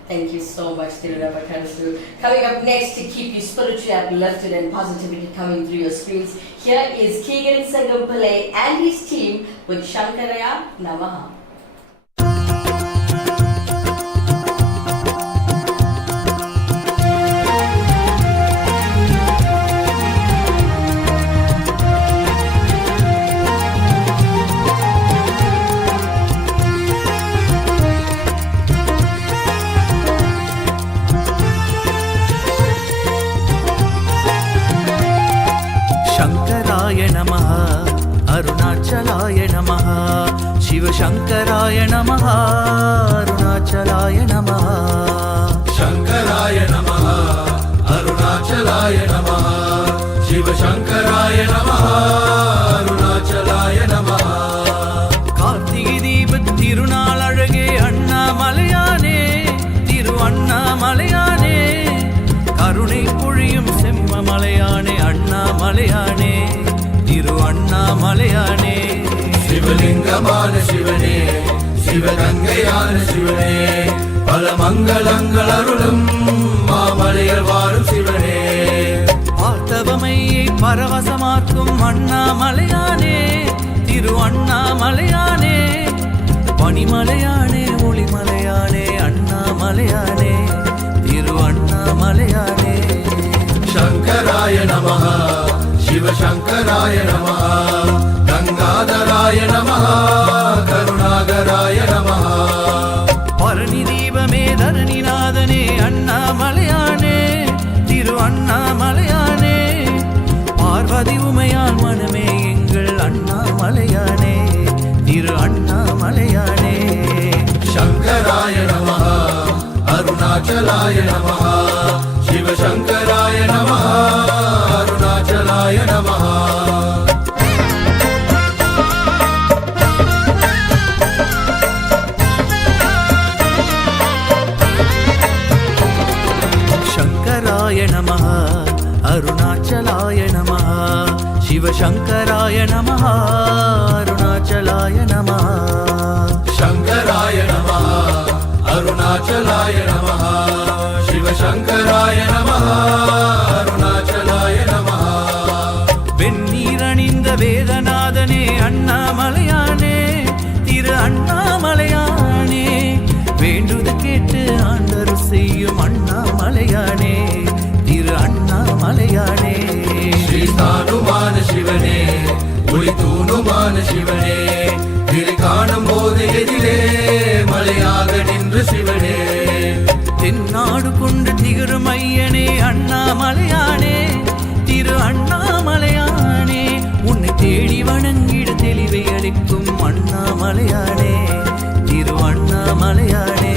Thank you so much, Thirunavukarasu. Coming up next to keep you spiritually uplifted and positivity coming through your screens, here is Keegan Sangampillai and his team with Shankaraya Namaha. நமः அருணாச்சலாய நமः சிவசங்கராய நமः அருணாச்சலாய நமः சங்கராய நமः அருணாச்சலாய நமः சிவசங்கராய நமः அருணாச்சலாய நமः கார்த்திகை தீபத் திருநாள் அழகே அண்ணாமலையானே திரு அண்ணாமலையானே கருணை பொழியும் செம்மமலையானே அண்ணாமலையானே திரு அண்ணாமலையானே சிவலிங்கமான சிவனே சிவகங்கையான சிவனே பல மங்களங்கள் அருளும் மாமலையில் வாழும் சிவனே பார்த்தவமையை பரவசமாக்கும் அண்ணாமலையானே திரு அண்ணாமலையானே பனிமலையானே ஒளிமலையானே அண்ணாமலையானே திரு அண்ணாமலையானே சங்கராய நமः சிவசங்கராய நமः கங்காதராய நமः கருணாகராய நமः பரணி தீபமே தரணிநாதனே அண்ணாமலையானே திரு அண்ணாமலையானே பார்வதி உமையால் மனமே எங்கள் அண்ணாமலையானே திரு அண்ணாமலையானே சங்கராய நமः அருணாச்சலாய நமः சிவசங்கராய நமः அருணாச்சலாய நமः சங்கராய நமः அருணாச்சலாய நமः சிவசங்கராய நமः அருணாச்சலாய நமः சங்கராய நமः அருணாச்சலாய நமः சிவசங்கராய நமः அருணாச்சலாய நமः வெந்நீரணிந்த வேதநாதனே அண்ணாமலையானே திரு அண்ணாமலையானே வேண்டுது கேட்டு ஆண்டரு செய்யும் அண்ணாமலையானே திரு அண்ணாமலையானே ஸ்ரீஸ்தானுமான சிவனே ஒளி தூணுமான சிவனே திரு காணும் போது எதிரே மலையாக நின்று சிவனே தென்னாடு கொண்டு திகழும் ஐயனே அண்ணாமலையானே திரு அண்ணாமலையானே உன்னை தேடி வணங்கிட தெளிவை அளிக்கும் அண்ணாமலையானே திரு அண்ணாமலையானே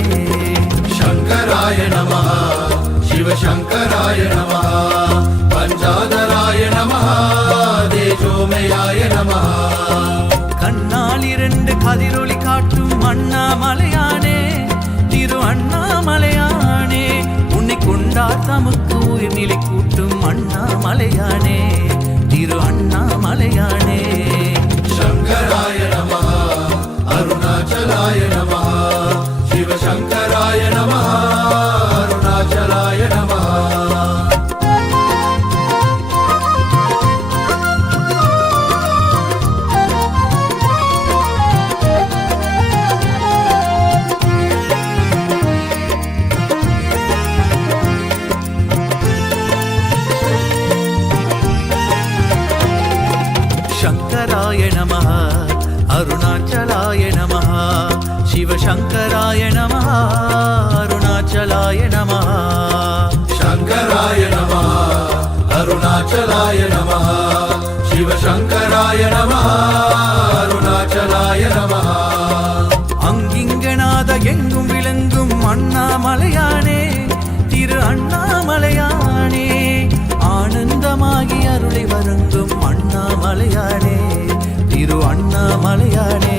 சங்கராய நமः சிவசங்கராய நமः பஞ்சாதராய நமः தேஜோமயாய நமः கண்ணால் இரண்டு கதிரொளி காட்டும் அண்ணாமலையானே திரு அண்ணாமலையானே உன்னை கொண்டார் தமக்கு உயிர்நிலை கூட்டும் அண்ணாமலையானே திரு அண்ணாமலையானே சங்கராய நமः அருணாச்சலாய நமः சிவசங்கராய நமः அருணாச்சலாய நமः சங்கராய நமः அருணாச்சலாய நமः சிவசங்கராய நமः அருணாச்சலாய நமः சங்கராய நமः அருணாச்சலாய நமः சிவசங்கராய நமः அருணாச்சலாய நமः அங்கிங்கநாத எங்கும் விளங்கும் அண்ணாமலையானே திரு அண்ணாமலையானே ஆனந்தமாகி அருளை வழங்கும் அண்ணாமலையானே திரு அண்ணாமலையானே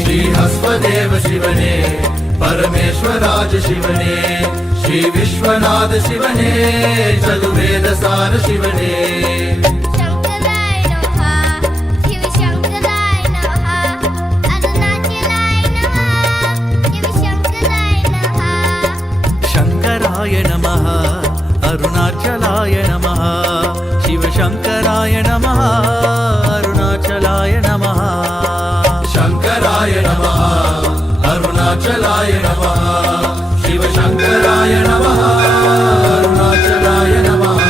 ஸ்ரீஹஸ்வதேவ சிவனே பரமேஸ்வராஜ சிவனே ஸ்ரீ விஸ்வநாத சிவனே சதுவேதசார சிவனே சங்கராய நமः அருணாச்சலாய நமः சிவசங்கராய நமः அருணாச்சலாய நமः சங்கராய நமः அருணாச்சலாய நமः சிவசங்கராய நமः அருணாச்சலாய நமः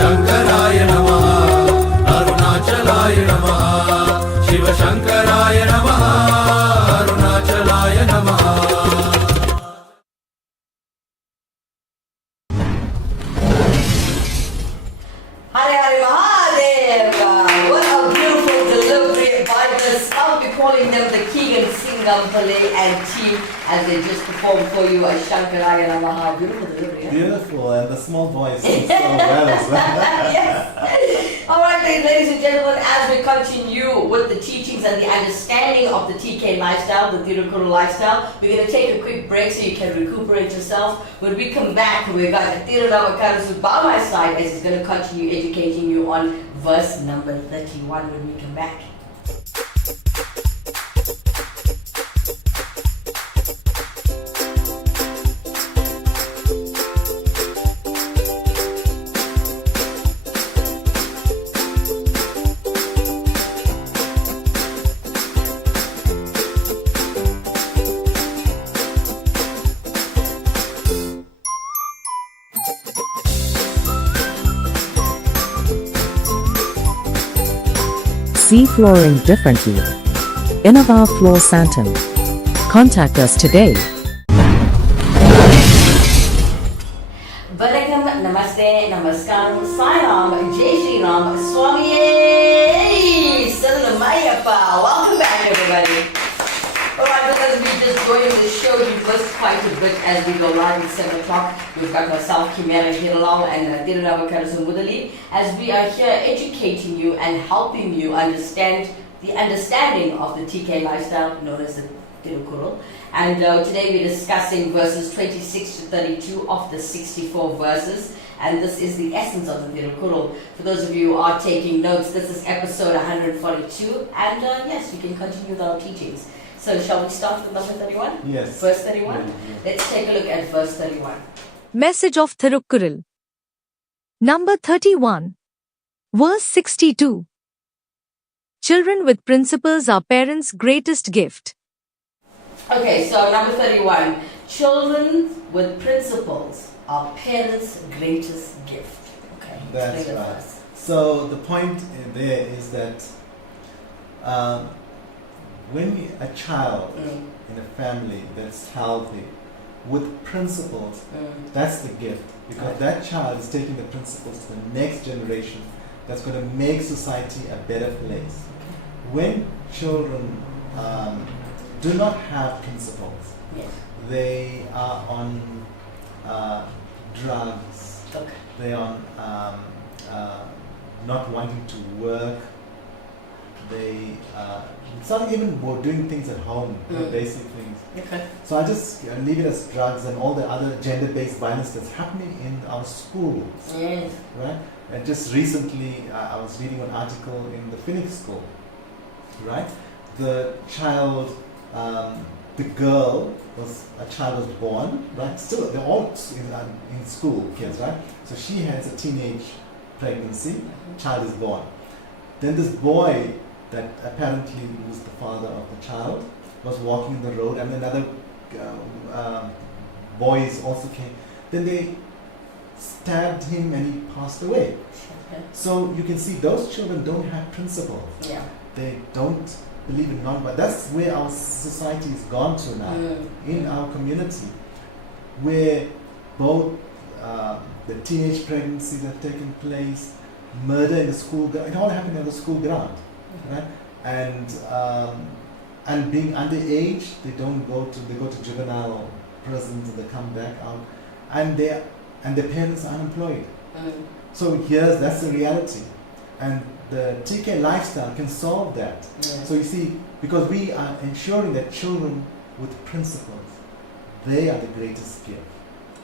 சங்கராய நமः அருணாச்சலாய நமः சிவசங்கராய நமः அருணாச்சலாய நமः Hare Hare Mahadev. Singampale and team as they just performed for you a Shankaraya Namaha. Beautiful delivery. Beautiful, and the small voice sings so well as well. Yes. All right, then, ladies and gentlemen, as we continue with the teachings and the understanding of the TK lifestyle, the Thirukarral lifestyle, we're going to take a quick break so you can recuperate yourself. When we come back, we've got Thirunavukarasu by my side as he's going to continue educating you on verse number 31 when we come back. See flooring differently. Innova Floor Santam. Contact us today. Vanakkam, Namaste, Namaskaram, Sairam, Jai Shri Ram, Swami Saranamayappa. Welcome back, everybody. Alright, because we just joined the show, you've missed quite a bit as we go live at 7 o'clock. We've got myself, Kimera, Heeralal, and Thirunavukarasu Moodali, as we are here educating you and helping you understand the understanding of the TK lifestyle known as the Thirukarral. And today we're discussing verses 26 to 32 of the 64 verses. And this is the essence of the Thirukarral. For those of you who are taking notes, this is episode 142. And yes, you can continue with our teachings. So shall we start with number 31? Yes. Verse 31? Yeah. Let's take a look at verse 31. Message of Thirukarral. Number 31. Verse 62. Children with principles are parents' greatest gift. Okay, so number 31. Children with principles are parents' greatest gift. Okay, That's explain that right. first. So the point there is that when a child in a family that's healthy with principles, that's the gift, because that child is taking the principles to the next generation that's going to make society a better place. When children do not have principles, Yes. they are on drugs, Okay. they're on not wanting to work, they some even were doing things at home, basic things. Okay. So I just leave it as drugs and all the other gender-based violence that's happening in our schools, Yes. right? And just recently, I was reading an article in the Phoenix school, right? The child, the girl a child was born, right? Still, they're all in school kids, right? So she has a teenage pregnancy, child is born. Then this boy that apparently was the father of the child was walking in the road, and another boys also came. Then they stabbed him and he passed away. Okay. So you can see those children don't have principles. Yeah. They don't believe in non-violence. That's where our society has gone to now, in our community, where both the teenage pregnancies have taken place, murder in the school, it all happened in the school ground, right? And being underage, they go to juvenile prisons and they come back out, and their parents are unemployed. So that's the reality, and the TK lifestyle can solve that. Yeah. So you see, because we are ensuring that children with principles, they are the greatest gift.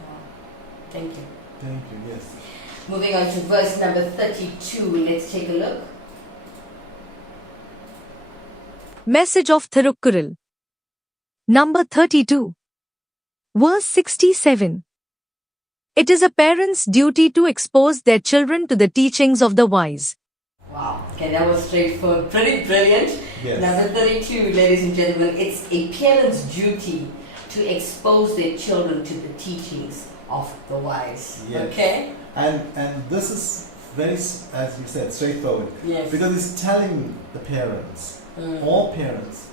Wow. Thank you. Thank you. Yes. Moving on to verse number 32. Let's take a look. Message of Thirukarral. Number 32. Verse 67. It is a parent's duty to expose their children to the teachings of the wise. Wow. Okay, that was straightforward. Pretty brilliant. Yes. Number 32, ladies and gentlemen. It's a parent's duty to expose their children to the teachings of the wise. Yes. Okay? And this is very, as you said, straightforward. Yes. Because it's telling the parents, all parents,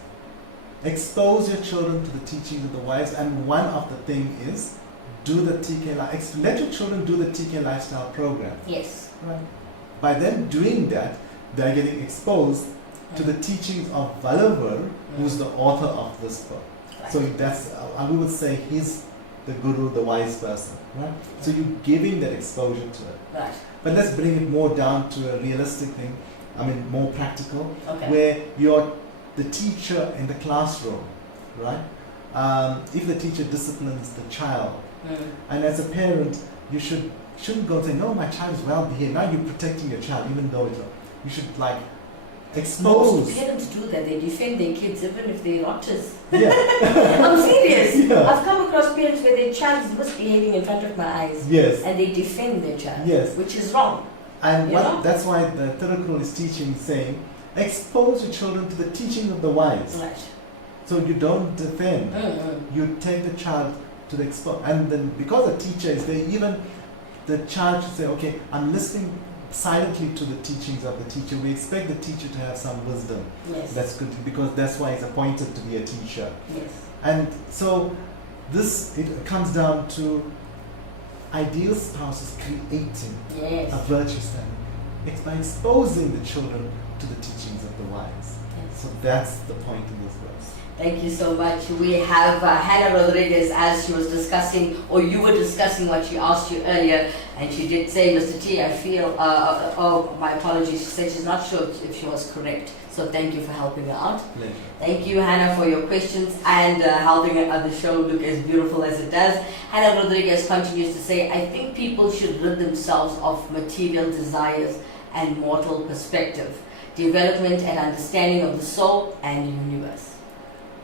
expose your children to the teachings of the wise. And one of the thing is, let your children do the TK lifestyle program. Yes. Right. By them doing that, they're getting exposed to the teachings of Valavar, who's the author of this book. Right. So that's, we would say he's the guru, the wise person, right? So you're giving that exposure to it. Right. But let's bring it more down to a realistic thing, more practical, Okay. where you're the teacher in the classroom, right? If the teacher disciplines the child, and as a parent, you shouldn't go and say, no, my child is well behaved. Now you're protecting your child, even though you should expose. Most parents do that. They defend their kids even if they're rotters. Yeah. I'm serious. Yeah. I've come across parents where their child is misbehaving in front of my eyes. Yes. And they defend their child. Yes. Which is wrong. And You know? that's why the Thirukarral is teaching, saying, expose your children to the teaching of the wise. Right. So you don't defend. You take the child to the expose. And then because the teacher is there, even the child should say, okay, I'm listening silently to the teachings of the teacher. We expect the teacher to have some wisdom. Yes. That's good, because that's why he's appointed to be a teacher. Yes. And so it comes down to ideal spouses creating Yes. a virtuous family. It's by exposing the children to the teachings of the wise. Yes. So that's the point in this verse. Thank you so much. We have Hannah Rodriguez, as she was discussing, or you were discussing what she asked you earlier, and she did say, Mr. T, I feel, my apologies, she said she's not sure if she was correct. So thank you for helping her out. Pleasure. Thank you, Hannah, for your questions and helping the show look as beautiful as it does. Hannah Rodriguez continues to say, I think people should rid themselves of material desires and mortal perspective, development and understanding of the soul and the universe.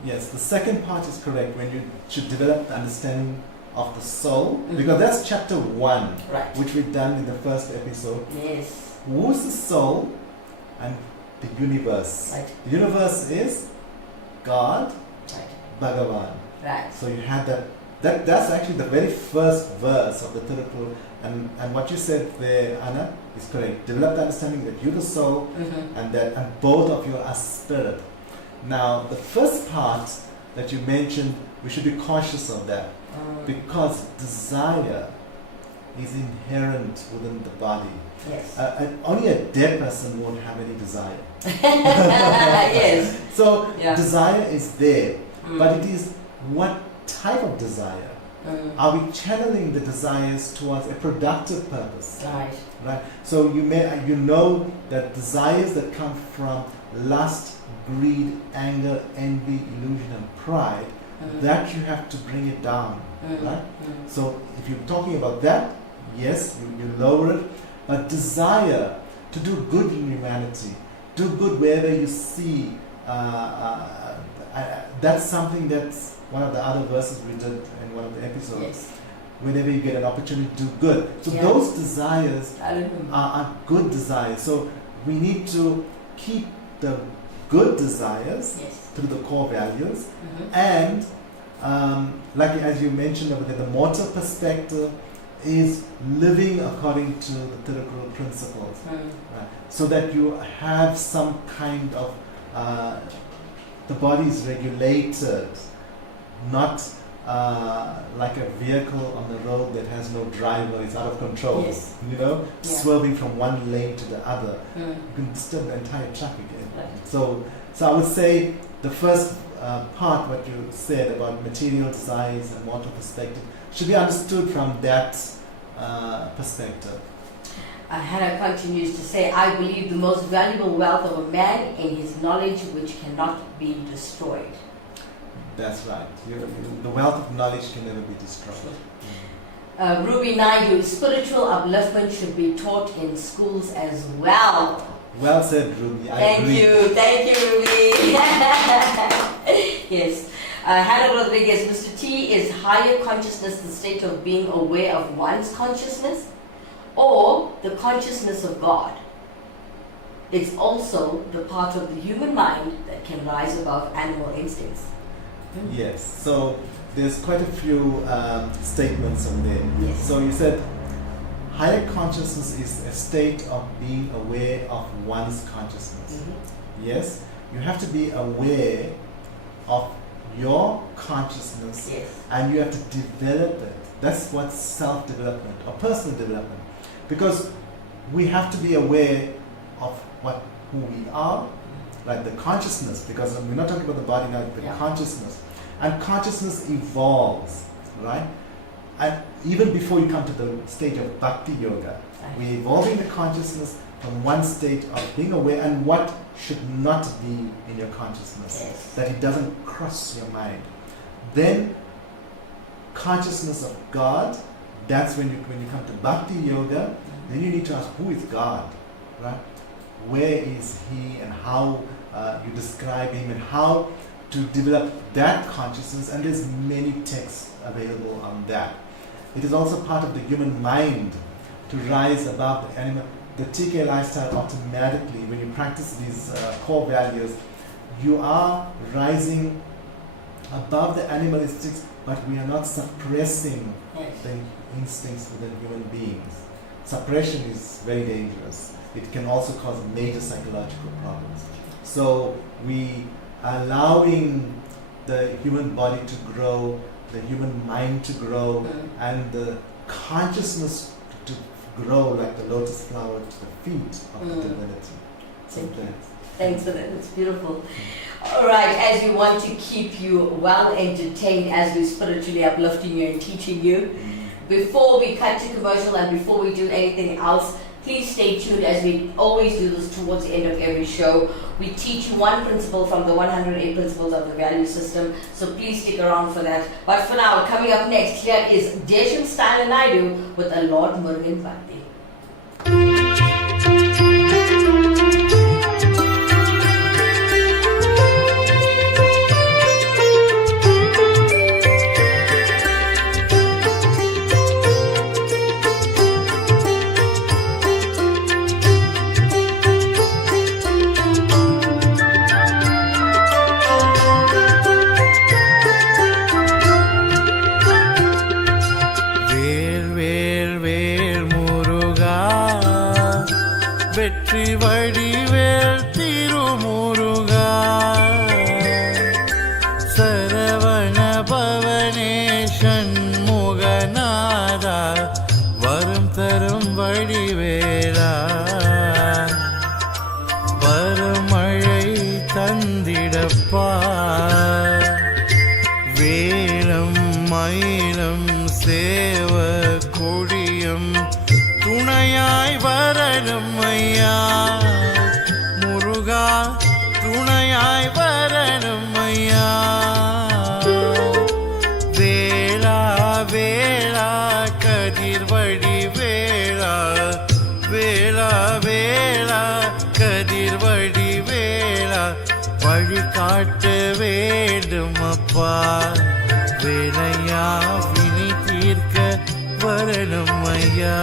Yes, the second part is correct, when you should develop the understanding of the soul, because that's chapter 1, Right. which we've done in the first episode. Yes. Who's the soul and the universe? Right. The universe is God, Right. Bhagavan. Right. So you had that's actually the very first verse of the Thirukarral, and what you said there, Anna, is correct. Develop the understanding that you're the soul, and both of you are spirit. Now, the first part that you mentioned, we should be cautious of that, because desire is inherent within the body. Yes. And only a dead person won't have any desire. Yes. So Yeah. desire is there, but it is what type of desire? Are we channeling the desires towards a productive purpose? Right. Right. So you know that desires that come from lust, greed, anger, envy, illusion, and pride, that you have to bring it down. Right. So if you're talking about that, yes, you lower it. But desire to do good in humanity, do good wherever you see, that's something that's one of the other verses we did in one of the episodes. Yes. Whenever you get an opportunity to do good. So Yeah. those desires I remember. are good desires. So we need to keep the good desires Yes. through the core values, and like as you mentioned over there, the mortal perspective is living according to the Thirukarral principles, right? So that you have some kind of the body is regulated, not like a vehicle on the road that has no driver, it's out of control. Yes. Yeah. Swerving from one lane to the other. You can disturb the entire traffic. Right. So I would say the first part, what you said about material desires and mortal perspective, should be understood from that perspective. Hannah continues to say, I believe the most valuable wealth of a man in his knowledge which cannot be destroyed. That's right. The wealth of knowledge can never be destroyed. Ruby Naidu, spiritual upliftment should be taught in schools as well. Well said, Ruby. I agree. Thank you, Ruby. Yes. Hannah Rodriguez, Mr. T, is higher consciousness the state of being aware of one's consciousness or the consciousness of God? It's also the part of the human mind that can rise above animal instincts. Yes. So there's quite a few statements on there. Yes. So you said higher consciousness is a state of being aware of one's consciousness. Yes. You have to be aware of your consciousness, Yes. and you have to develop it. That's what's self-development or personal development, because we have to be aware of who we are, right? The consciousness, because we're not talking about the body now, the Yeah. consciousness. And consciousness evolves, right? And even before you come to the stage of bhakti yoga, we're evolving the consciousness from one state of being aware and what should not be in your consciousness, Yes. that it doesn't cross your mind. Then consciousness of God, that's when you come to bhakti yoga, then you need to ask, who is God, right? Where is he, and how you describe him, and how to develop that consciousness, and there's many texts available on that. It is also part of the human mind to rise above the animal. The TK lifestyle automatically, when you practice these core values, you are rising above the animal instincts, but we are not suppressing the instincts within human beings. Suppression is very dangerous. It can also cause major psychological problems. So we are allowing the human body to grow, the human mind to grow, and the consciousness to grow like the lotus flower to the feet of the divinity. Thanks for that. It's beautiful. All right, as we want to keep you well entertained as we're spiritually uplifting you and teaching you, before we cut to commercial and before we do anything else, please stay tuned, as we always do this towards the end of every show. We teach you one principle from the 108 principles of the value system, so please stick around for that. But for now, coming up next, here is Desham Style Naidu with a Lord Murugan Bhakti. வெற்றி வடிவேல் திருமுருகா சரவண பவனே சண்முகநாதா வரும் தரும் வடிவேலா பரமழை தந்திடப்பா வேலம் மயிலம் சேவ கொடியம் துணையாய் வரணும் ஐயா முருகா துணையாய் வரணும் ஐயா வேளா வேளா கதிர்வடி வேளா வேளா வேளா கதிர்வடி வேளா வழி காட்ட வேண்டும் அப்பா வேலையா வினை தீர்க்க வரணும் ஐயா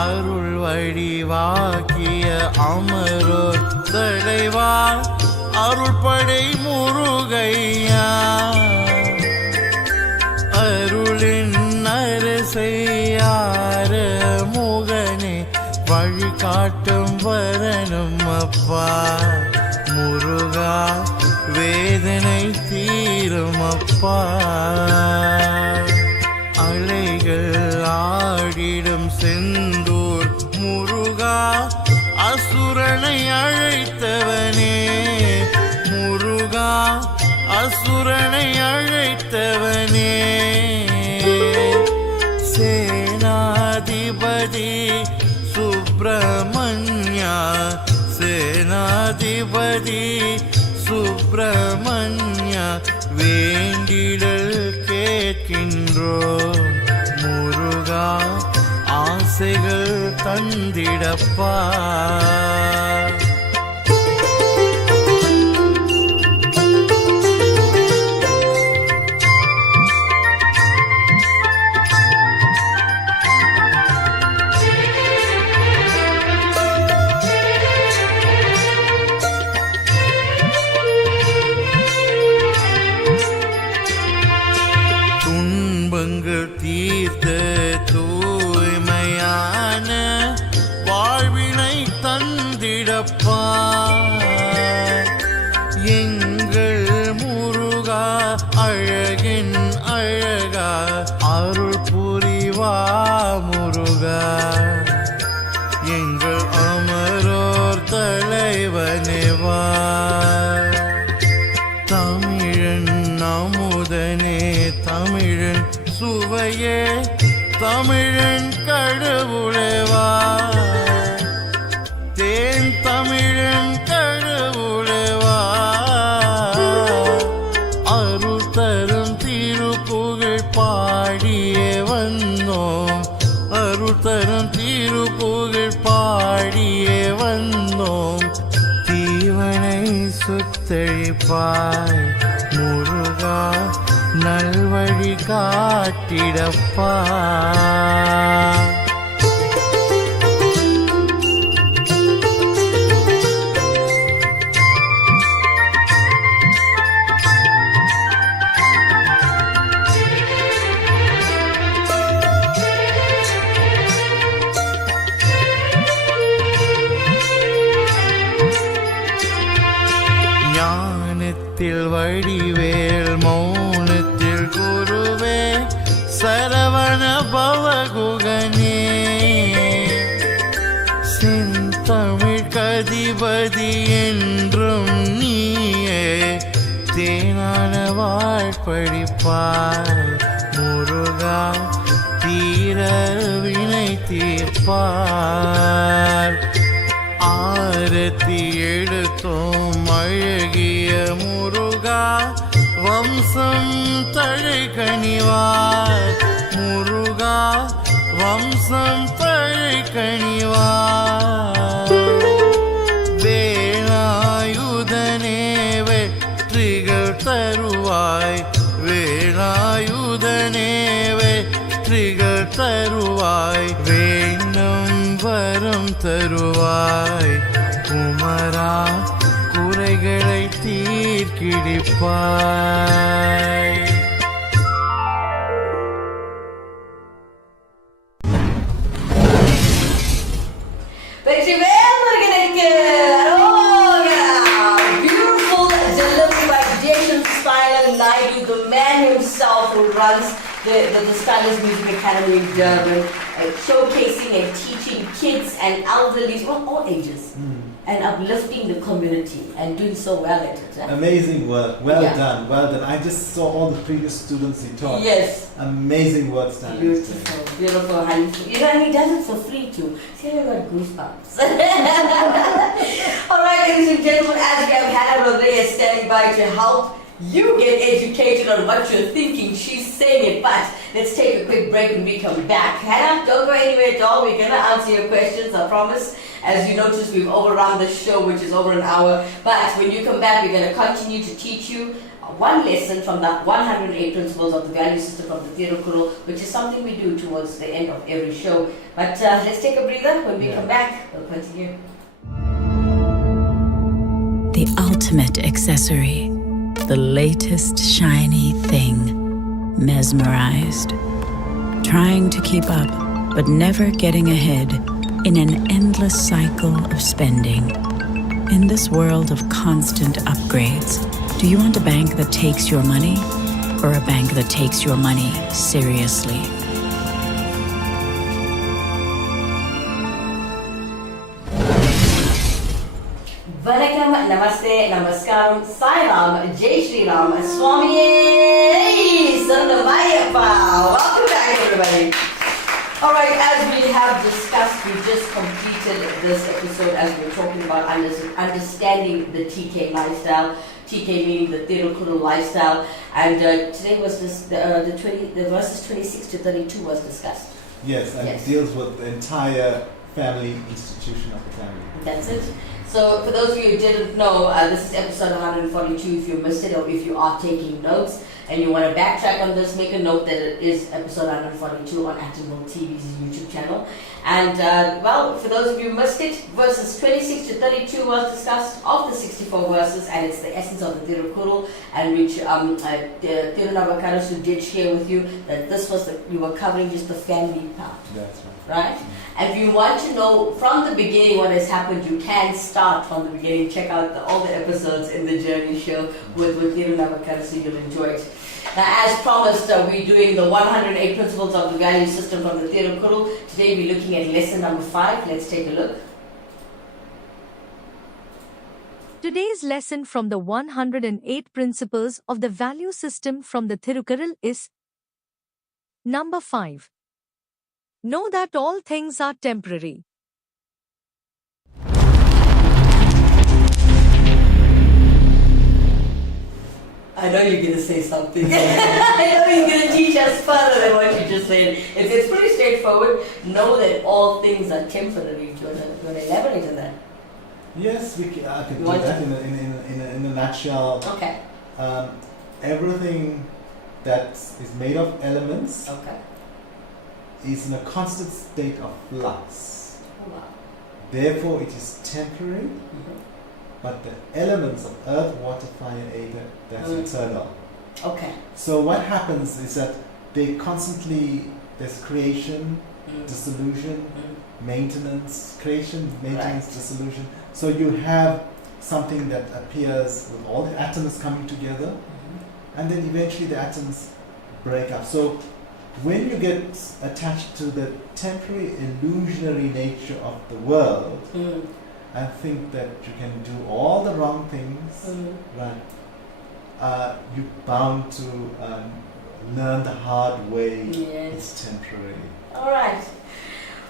அருள் வடிவாக்கிய அமரோர் தலைவா அருள்படை முருகையா அருளின் அரசையார முகனே வழிகாட்டும் வரணும் அப்பா முருகா வேதனை தீரும் அப்பா அலைகள் ஆடிடும் செந்தூர் முருகா அசுரனை அழைத்தவனே முருகா அசுரனை அழைத்தவனே சேனாதிபதி சுப்பிரமணியா சேனாதிபதி சுப்பிரமணியா வேண்டிடல் கேட்கின்றோம் முருகா ஆசைகள் தந்திடப்பா துன்பங்கள் தீர்த்த எங்கள் முருகா அழகின் அழகா அருள் புரிவா முருகா எங்கள் அமரோர் தலைவனேவா தமிழன் அமுதனே தமிழன் சுவையே தமிழன் கடவுளேவா தேன் தமிழன் கடவுளேவா அருள் தரும் திருப்புகழ் பாடியே வந்தோம் அருள் தரும் திருப்புகழ் பாடியே வந்தோம் தீவனை சுத்தழிப்பாய் முருகா நல்வழி காட்டிடப்பா ஞானத்தில் வடிவேல் மௌனத்தில் குருவே சரவண பவகுகனே செந்தமிழ் கதிபதி என்றும் நீயே தேனான வாழ்படிப்பாய் முருகா தீர வினை தீர்ப்பார் ஆரத்தி எடுத்தோம் அழகிய முருகா வம்சம் தழைக்கணிவார் முருகா வம்சம் தழைக்கணிவார் வேலாயுதனே வெற்றிகள் தருவாய் வேலாயுதனே வெற்றிகள் தருவாய் வேண்டும் வரம் தருவாய் குமரா குறைகளை தீர்க்கிடிப்பாய் Beautiful delivery by Jason Styler Naidu, the man himself who runs the Stylers Music Academy in Durban, showcasing and teaching kids and elderly, well, all ages, and uplifting the community and doing so well at it. Amazing work. Well done. Well done. I just saw all the previous students he taught. Yes. Amazing work, Stanley. Beautiful. Beautiful. And, and he does it for free too. See, I got goosebumps. All right, ladies and gentlemen, as we have Hannah Rodriguez standing by to help you get educated on what you're thinking. She's saying it, but let's take a quick break when we come back. Hannah, don't go anywhere at all. We're going to answer your questions, I promise. As you notice, we've overrun the show, which is over an hour. But when you come back, we're going to continue to teach you one lesson from the 108 principles of the value system from the Thirukarral, which is something we do towards the end of every show. But let's take a breather. When we come back, we'll continue. The ultimate accessory. The latest shiny thing. Mesmerized. Trying to keep up, but never getting ahead in an endless cycle of spending. In this world of constant upgrades, do you want a bank that takes your money or a bank that takes your money seriously? Vanakkam, Namaste, Namaskaram, Sai Ram, Jai Shri Ram, Swamiye, Saranamayappa. Welcome back, everybody. Alright, as we have discussed, we just completed this episode as we were talking about understanding the TK lifestyle. TK meaning the Thirukarral lifestyle. And today was this, the verses 26 to 32 was discussed. Yes, and it deals with the entire family institution of the family. That's it. So for those of you who didn't know, this is episode 142 if you missed it or if you are taking notes. and you want to backtrack on this, make a note that it is episode 142 on Actonville TV's YouTube channel. And well, for those of you who missed it, verses 26 to 32 was discussed of the 64 verses, and it's the essence of the Thirukarral, and which Thirunavukarasu did share with you that this was you were covering just the family part. That's right. Right? And if you want to know from the beginning what has happened, you can start from the beginning. Check out all the episodes in the Journey show with Thirunavukarasu. You'll enjoy it. Now, as promised, we're doing the 108 principles of the value system from the Thirukarral. Today we're looking at lesson number 5. Let's take a look. Today's lesson from the 108 principles of the value system from the Thirukarral is number 5. Know that all things are temporary. I know you're going to say something. I know you're going to teach us further than what you just said. It's pretty straightforward. Know that all things are temporary. Do you want to elaborate on that? Yes, I could do that in a nutshell. Okay. Everything that is made of elements is in a constant state of flux. Oh, wow. Therefore, it is temporary. But the elements of earth, water, fire, air, that's eternal. Okay. So what happens is that they constantly, there's creation, dissolution, maintenance, creation, maintenance, dissolution. So you have something that appears with all the atoms coming together, and then eventually the atoms break up. So when you get attached to the temporary illusionary nature of the world, and think that you can do all the wrong things, right? You're bound to learn the hard way. Yes. It's temporary. All right.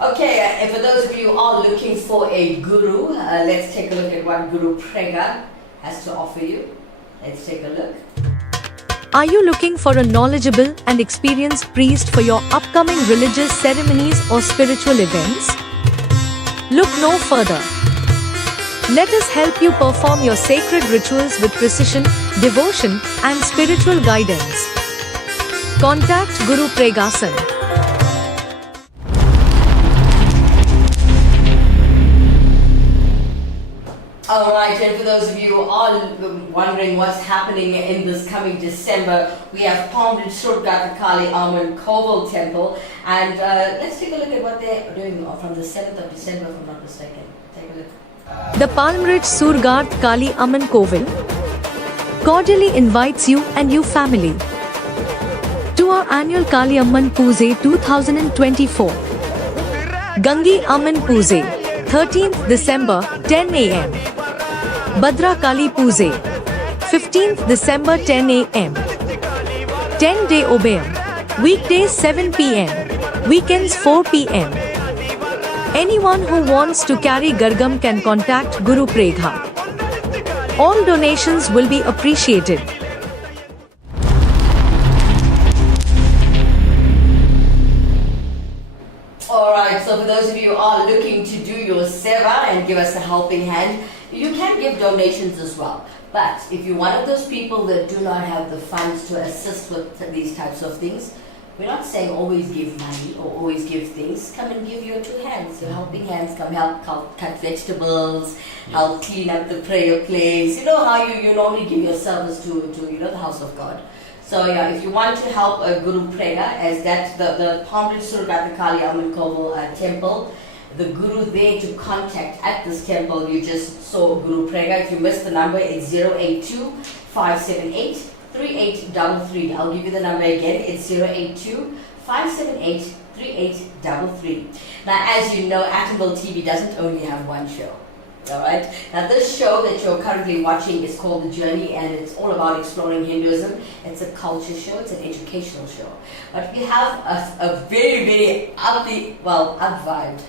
Okay, and for those of you who are looking for a guru, let's take a look at what Guru Prega has to offer you. Let's take a look. Are you looking for a knowledgeable and experienced priest for your upcoming religious ceremonies or spiritual events? Look no further. Let us help you perform your sacred rituals with precision, devotion, and spiritual guidance. Contact Guru Pregasan. Alright, and for those of you who are wondering what's happening in this coming December, we have Palm Ridge Thirunavukarasu Amman Koval Temple, and let's take a look at what they're doing from the 7th of December, if I'm not mistaken. Take a look. The Palm Ridge Surgarth Kali Amman Kovil cordially invites you and your family to our annual Kali Amman Puze 2024. Gangi Amman Puze, 13th December, 10 a.m. Badra Kali Puze, 15th December, 10 a.m. 10-day Obayam, weekdays 7 p.m., weekends 4 p.m. Anyone who wants to carry Gargam can contact Guru Pregha. All donations will be appreciated. Alright, so for those of you who are looking to do your seva and give us a helping hand, you can give donations as well. But if you're one of those people that do not have the funds to assist with these types of things, we're not saying always give money or always give things. Come and give your 2 hands, your helping hands. Come help cut vegetables, help clean up the prayer place. You know how you normally give your service to the house of God. So yeah, if you want to help Guru Prega, as that's the Palm Ridge Surgarth Amman Koval temple, the guru there to contact at this temple, you just saw Guru Prega. If you missed the number, it's 082 578 3833. I'll give you the number again. It's 082 578 3833. Now, as you know, Actonville TV doesn't only have one show. Alright? Now, this show that you're currently watching is called The Journey, and it's all about exploring Hinduism. It's a culture show, it's an educational show. But we have a very, very up-vibed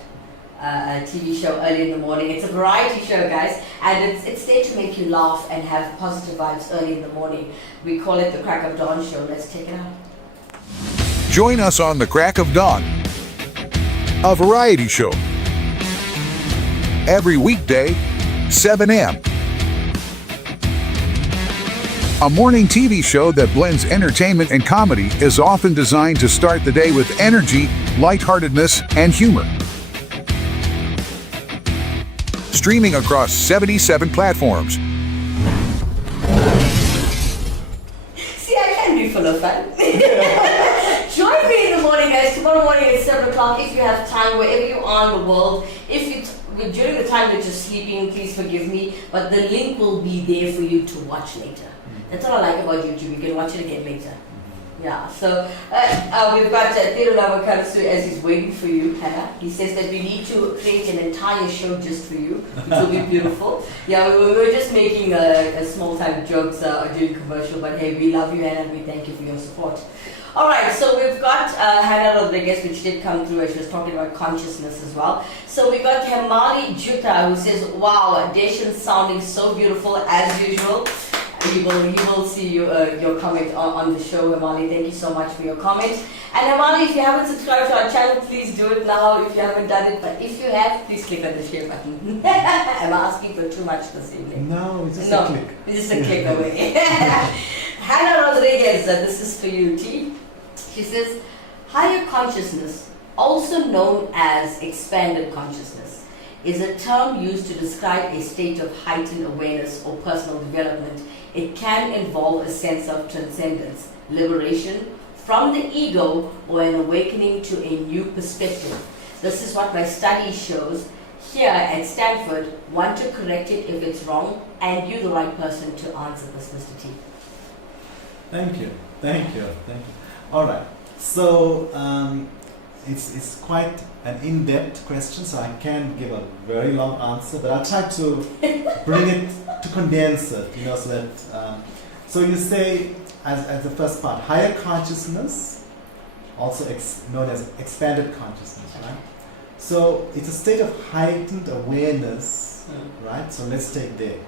TV show early in the morning. It's a variety show, guys, and it's there to make you laugh and have positive vibes early in the morning. We call it the Crack of Dawn show. Let's take it out. Join us on the Crack of Dawn, a variety show, every weekday, 7 a.m. A morning TV show that blends entertainment and comedy is often designed to start the day with energy, lightheartedness, and humor. Streaming across 77 platforms. See, I can be full of fun. Join me in the morning, guys. Tomorrow morning at 7 o'clock, if you have time, wherever you are in the world. If you during the time that you're sleeping, please forgive me, but the link will be there for you to watch later. That's what I like about YouTube. You can watch it again later. Yeah, so we've got Thirunavukarasu as he's waiting for you, Hannah. He says that we need to create an entire show just for you, which will be beautiful. Yeah, we were just making a small-time jokes during commercial, but hey, we love you, Hannah, and we thank you for your support. Alright, so we've got Hannah Rodriguez, which did come through, and she was talking about consciousness as well. So we got Hemali Juta, who says, wow, Deshan sounding so beautiful as usual. He will see your comment on the show, Hemali. Thank you so much for your comment. And Hemali, if you haven't subscribed to our channel, please do it now if you haven't done it. But if you have, please click on the share button. I'm asking for too much this evening. No, it's just a click. It's just a click away. Hannah Rodriguez, this is for you, T. She says, higher consciousness, also known as expanded consciousness, is a term used to describe a state of heightened awareness or personal development. It can involve a sense of transcendence, liberation from the ego, or an awakening to a new perspective. This is what my study shows. Here at Stanford, want to correct it if it's wrong, and you're the right person to answer this, Mr. T. Thank you. All right. So it's quite an in-depth question, so I can't give a very long answer, but I'll try to bring it, to condense it, so that, so you say, as the first part, higher consciousness, also known as expanded consciousness, right? So it's a state of heightened awareness, right? So let's take there.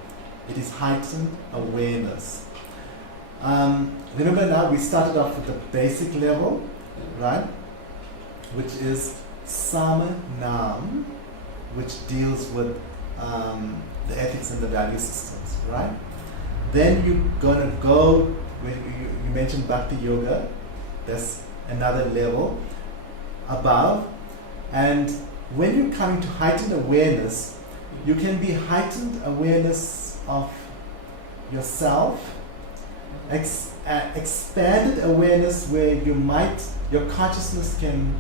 It is heightened awareness. Remember now, we started off with the basic level, right? Which is Samanam, which deals with the ethics and the value systems, right? Then you're gonna go, you mentioned Bhakti Yoga, that's another level above. And when you're coming to heightened awareness, you can be heightened awareness of yourself, expanded awareness where your consciousness can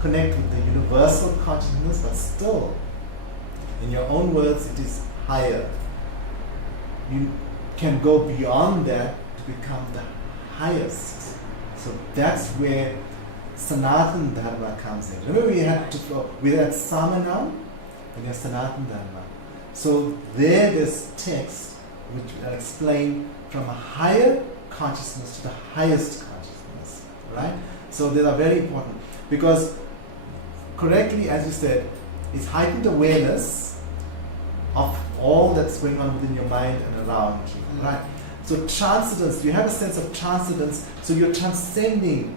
connect with the universal consciousness, but still, in your own words, it is higher. You can go beyond that to become the highest. So that's where Sanatana Dharma comes in. Remember we had Samanam and there's Sanatana Dharma. So there's text which will explain from a higher consciousness to the highest consciousness, right? So they are very important because correctly, as you said, it's heightened awareness of all that's going on within your mind and around you, right? So transcendence, you have a sense of transcendence, so you're transcending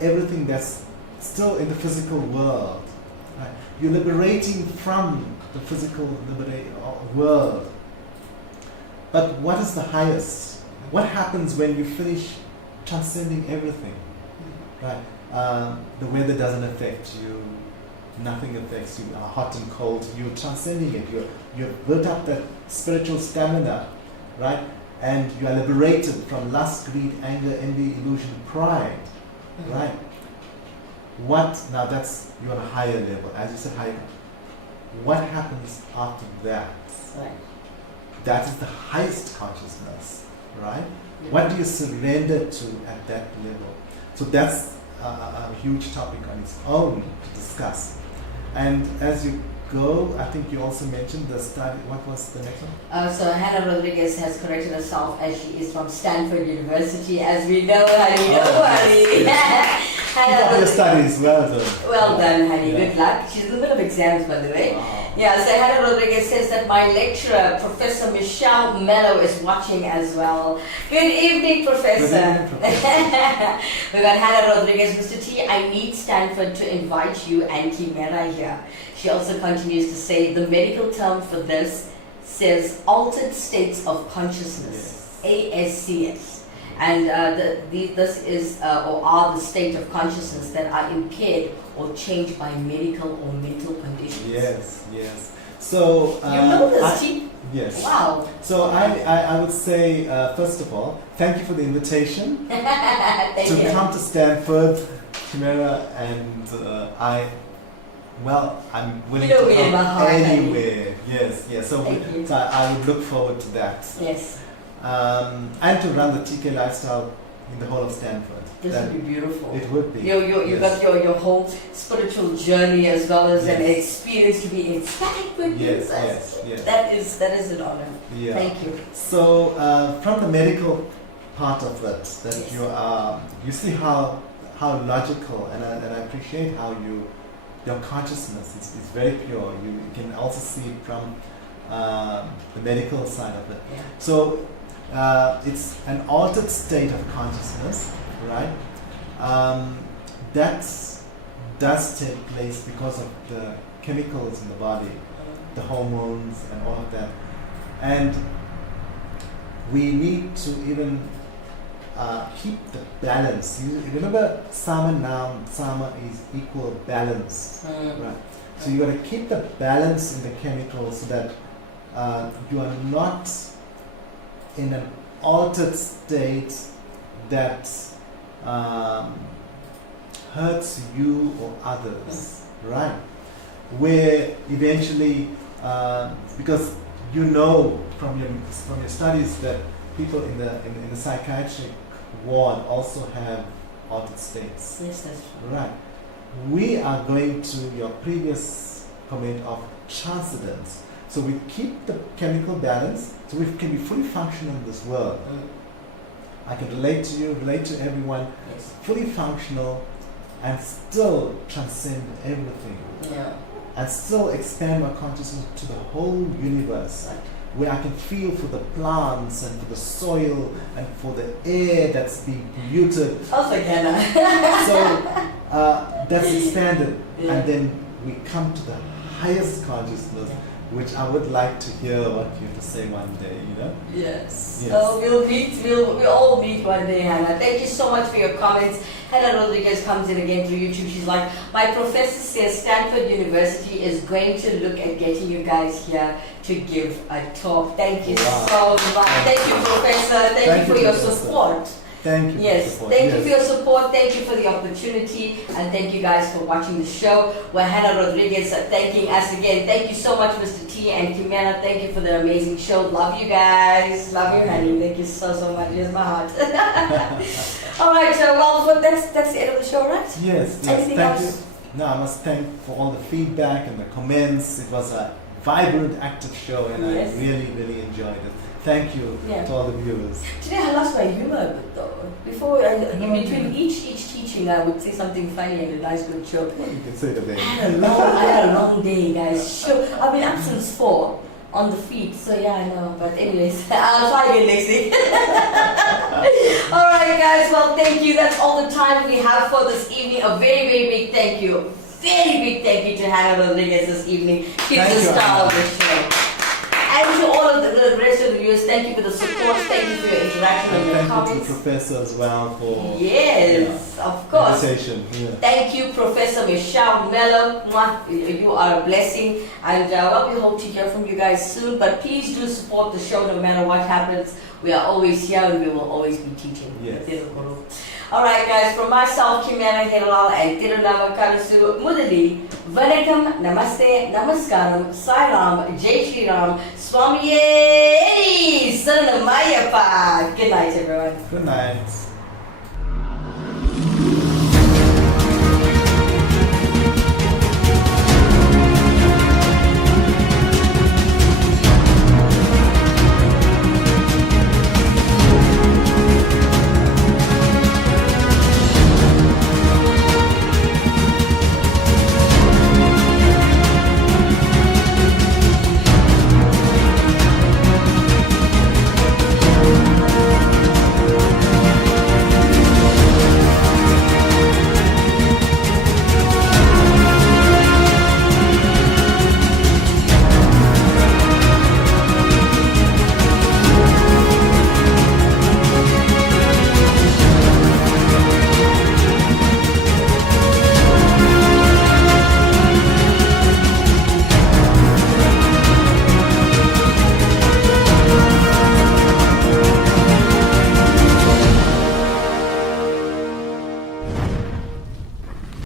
everything that's still in the physical world. Right? You're liberating from the physical world. But what is the highest? What happens when you finish transcending everything? Right? The weather doesn't affect you. Nothing affects you. Hot and cold. You're transcending it. You've built up that spiritual stamina, right? And you are liberated from lust, greed, anger, envy, illusion, pride, right? Now that's you're on a higher level, as you said, higher. What happens after that? Right. That is the highest consciousness, right? Yeah. What do you surrender to at that level? So that's a huge topic on its own to discuss. And as you go, I think you also mentioned the study. What was the next one? So Hannah Rodriguez has corrected herself as she is from Stanford University, as we know, honey. Don't worry. Hannah, your studies, well done. Well done, honey. Yeah. Good luck. She's in the middle of exams, by the way. Wow. Yeah, so Hannah Rodriguez says that my lecturer, Professor Michelle Mello, is watching as well. Good evening, Professor. Good evening, Professor. We got Hannah Rodriguez. Mr. T, I need Stanford to invite you and Kimera here. She also continues to say the medical term for this says altered states of consciousness. ASCS. And this is or are the state of consciousness that are impaired or changed by medical or mental conditions. Yes. So you know this, Chief? Yes. Wow. So I would say, first of all, thank you for the invitation to come to Stanford, Kimera, and I'm willing to come anywhere. Yes. So I would look forward to that. Yes. And to run the TK lifestyle in the whole of Stanford. This would be beautiful. It would be. You got your whole spiritual journey as well as an experience to be inspired with. Yes. That is an honor. Yeah. Thank you. So from the medical part of it, that you see how logical, and I appreciate how your consciousness is very pure. You can also see it from the medical side of it. Yeah. So it's an altered state of consciousness, right? That does take place because of the chemicals in the body, the hormones and all of that. And we need to even keep the balance. You remember Sama now, Sama is equal balance, right? So you got to keep the balance in the chemicals so that you are not in an altered state that hurts you or others, right? Where eventually, because you know from your studies that people in the psychiatric ward also have altered states. Yes, that's true. Right. We are going to your previous comment of transcendence. So we keep the chemical balance, so we can be fully functional in this world. I can relate to you, relate to everyone, fully functional, and still transcend everything. Yeah. And still expand my consciousness to the whole universe, where I can feel for the plants and for the soil and for the air that's being polluted. Also, Ghana. So that's expanded, and then we come to the highest consciousness, which I would like to hear what you have to say one day, you know? Yes. So we'll all meet one day, Hannah. Thank you so much for your comments. Hannah Rodriguez comes in again through YouTube. She's like, my professor says Stanford University is going to look at getting you guys here to give a talk. Thank you so much. Thank you, Professor. Thank you for your support. Thank you. Yes, thank you for your support, thank you for the opportunity, and thank you guys for watching the show. We're Hannah Rodriguez thanking us again. Thank you so much, Mr. T and Kimera. Thank you for the amazing show. Love you guys. Love you, honey. Thank you so much. Here's my heart. All right, well, that's the end of the show, right? Yes. Anything thank else? you. No, I must thank for all the feedback and the comments. It was a vibrant, active show, and I really enjoyed it. Thank you to all the viewers. Today I lost my humor a bit though. Before, in between each teaching, I would say something funny and a nice good joke. Well, you can say it again. I had a long day, guys. Sure, I've been up since 4 on the feet, so yeah, I know. But anyways, I'll try again next week. All right, guys. Well, thank you. That's all the time we have for this evening. A very big thank you. Very big thank you to Hannah Rodriguez this evening. She's the star of the show. And to all of the rest of the viewers, thank you for the support, thank you for your interaction and your comments. Thank you to the professor as well for of course. conversation. Yeah. Thank you, Professor Michelle Mello. You are a blessing, and well, we hope to hear from you guys soon. But please do support the show no matter what happens. We are always here and we will always be teaching. Yes. Alright guys, from myself, Kimera, Heeralal and Thirunavukarasu, Moodali, Vanakkam, Namaste, Namaskaram, Sai Ram, Jai Shri Ram, Swami Sanamayappa. Good night everyone. Good night.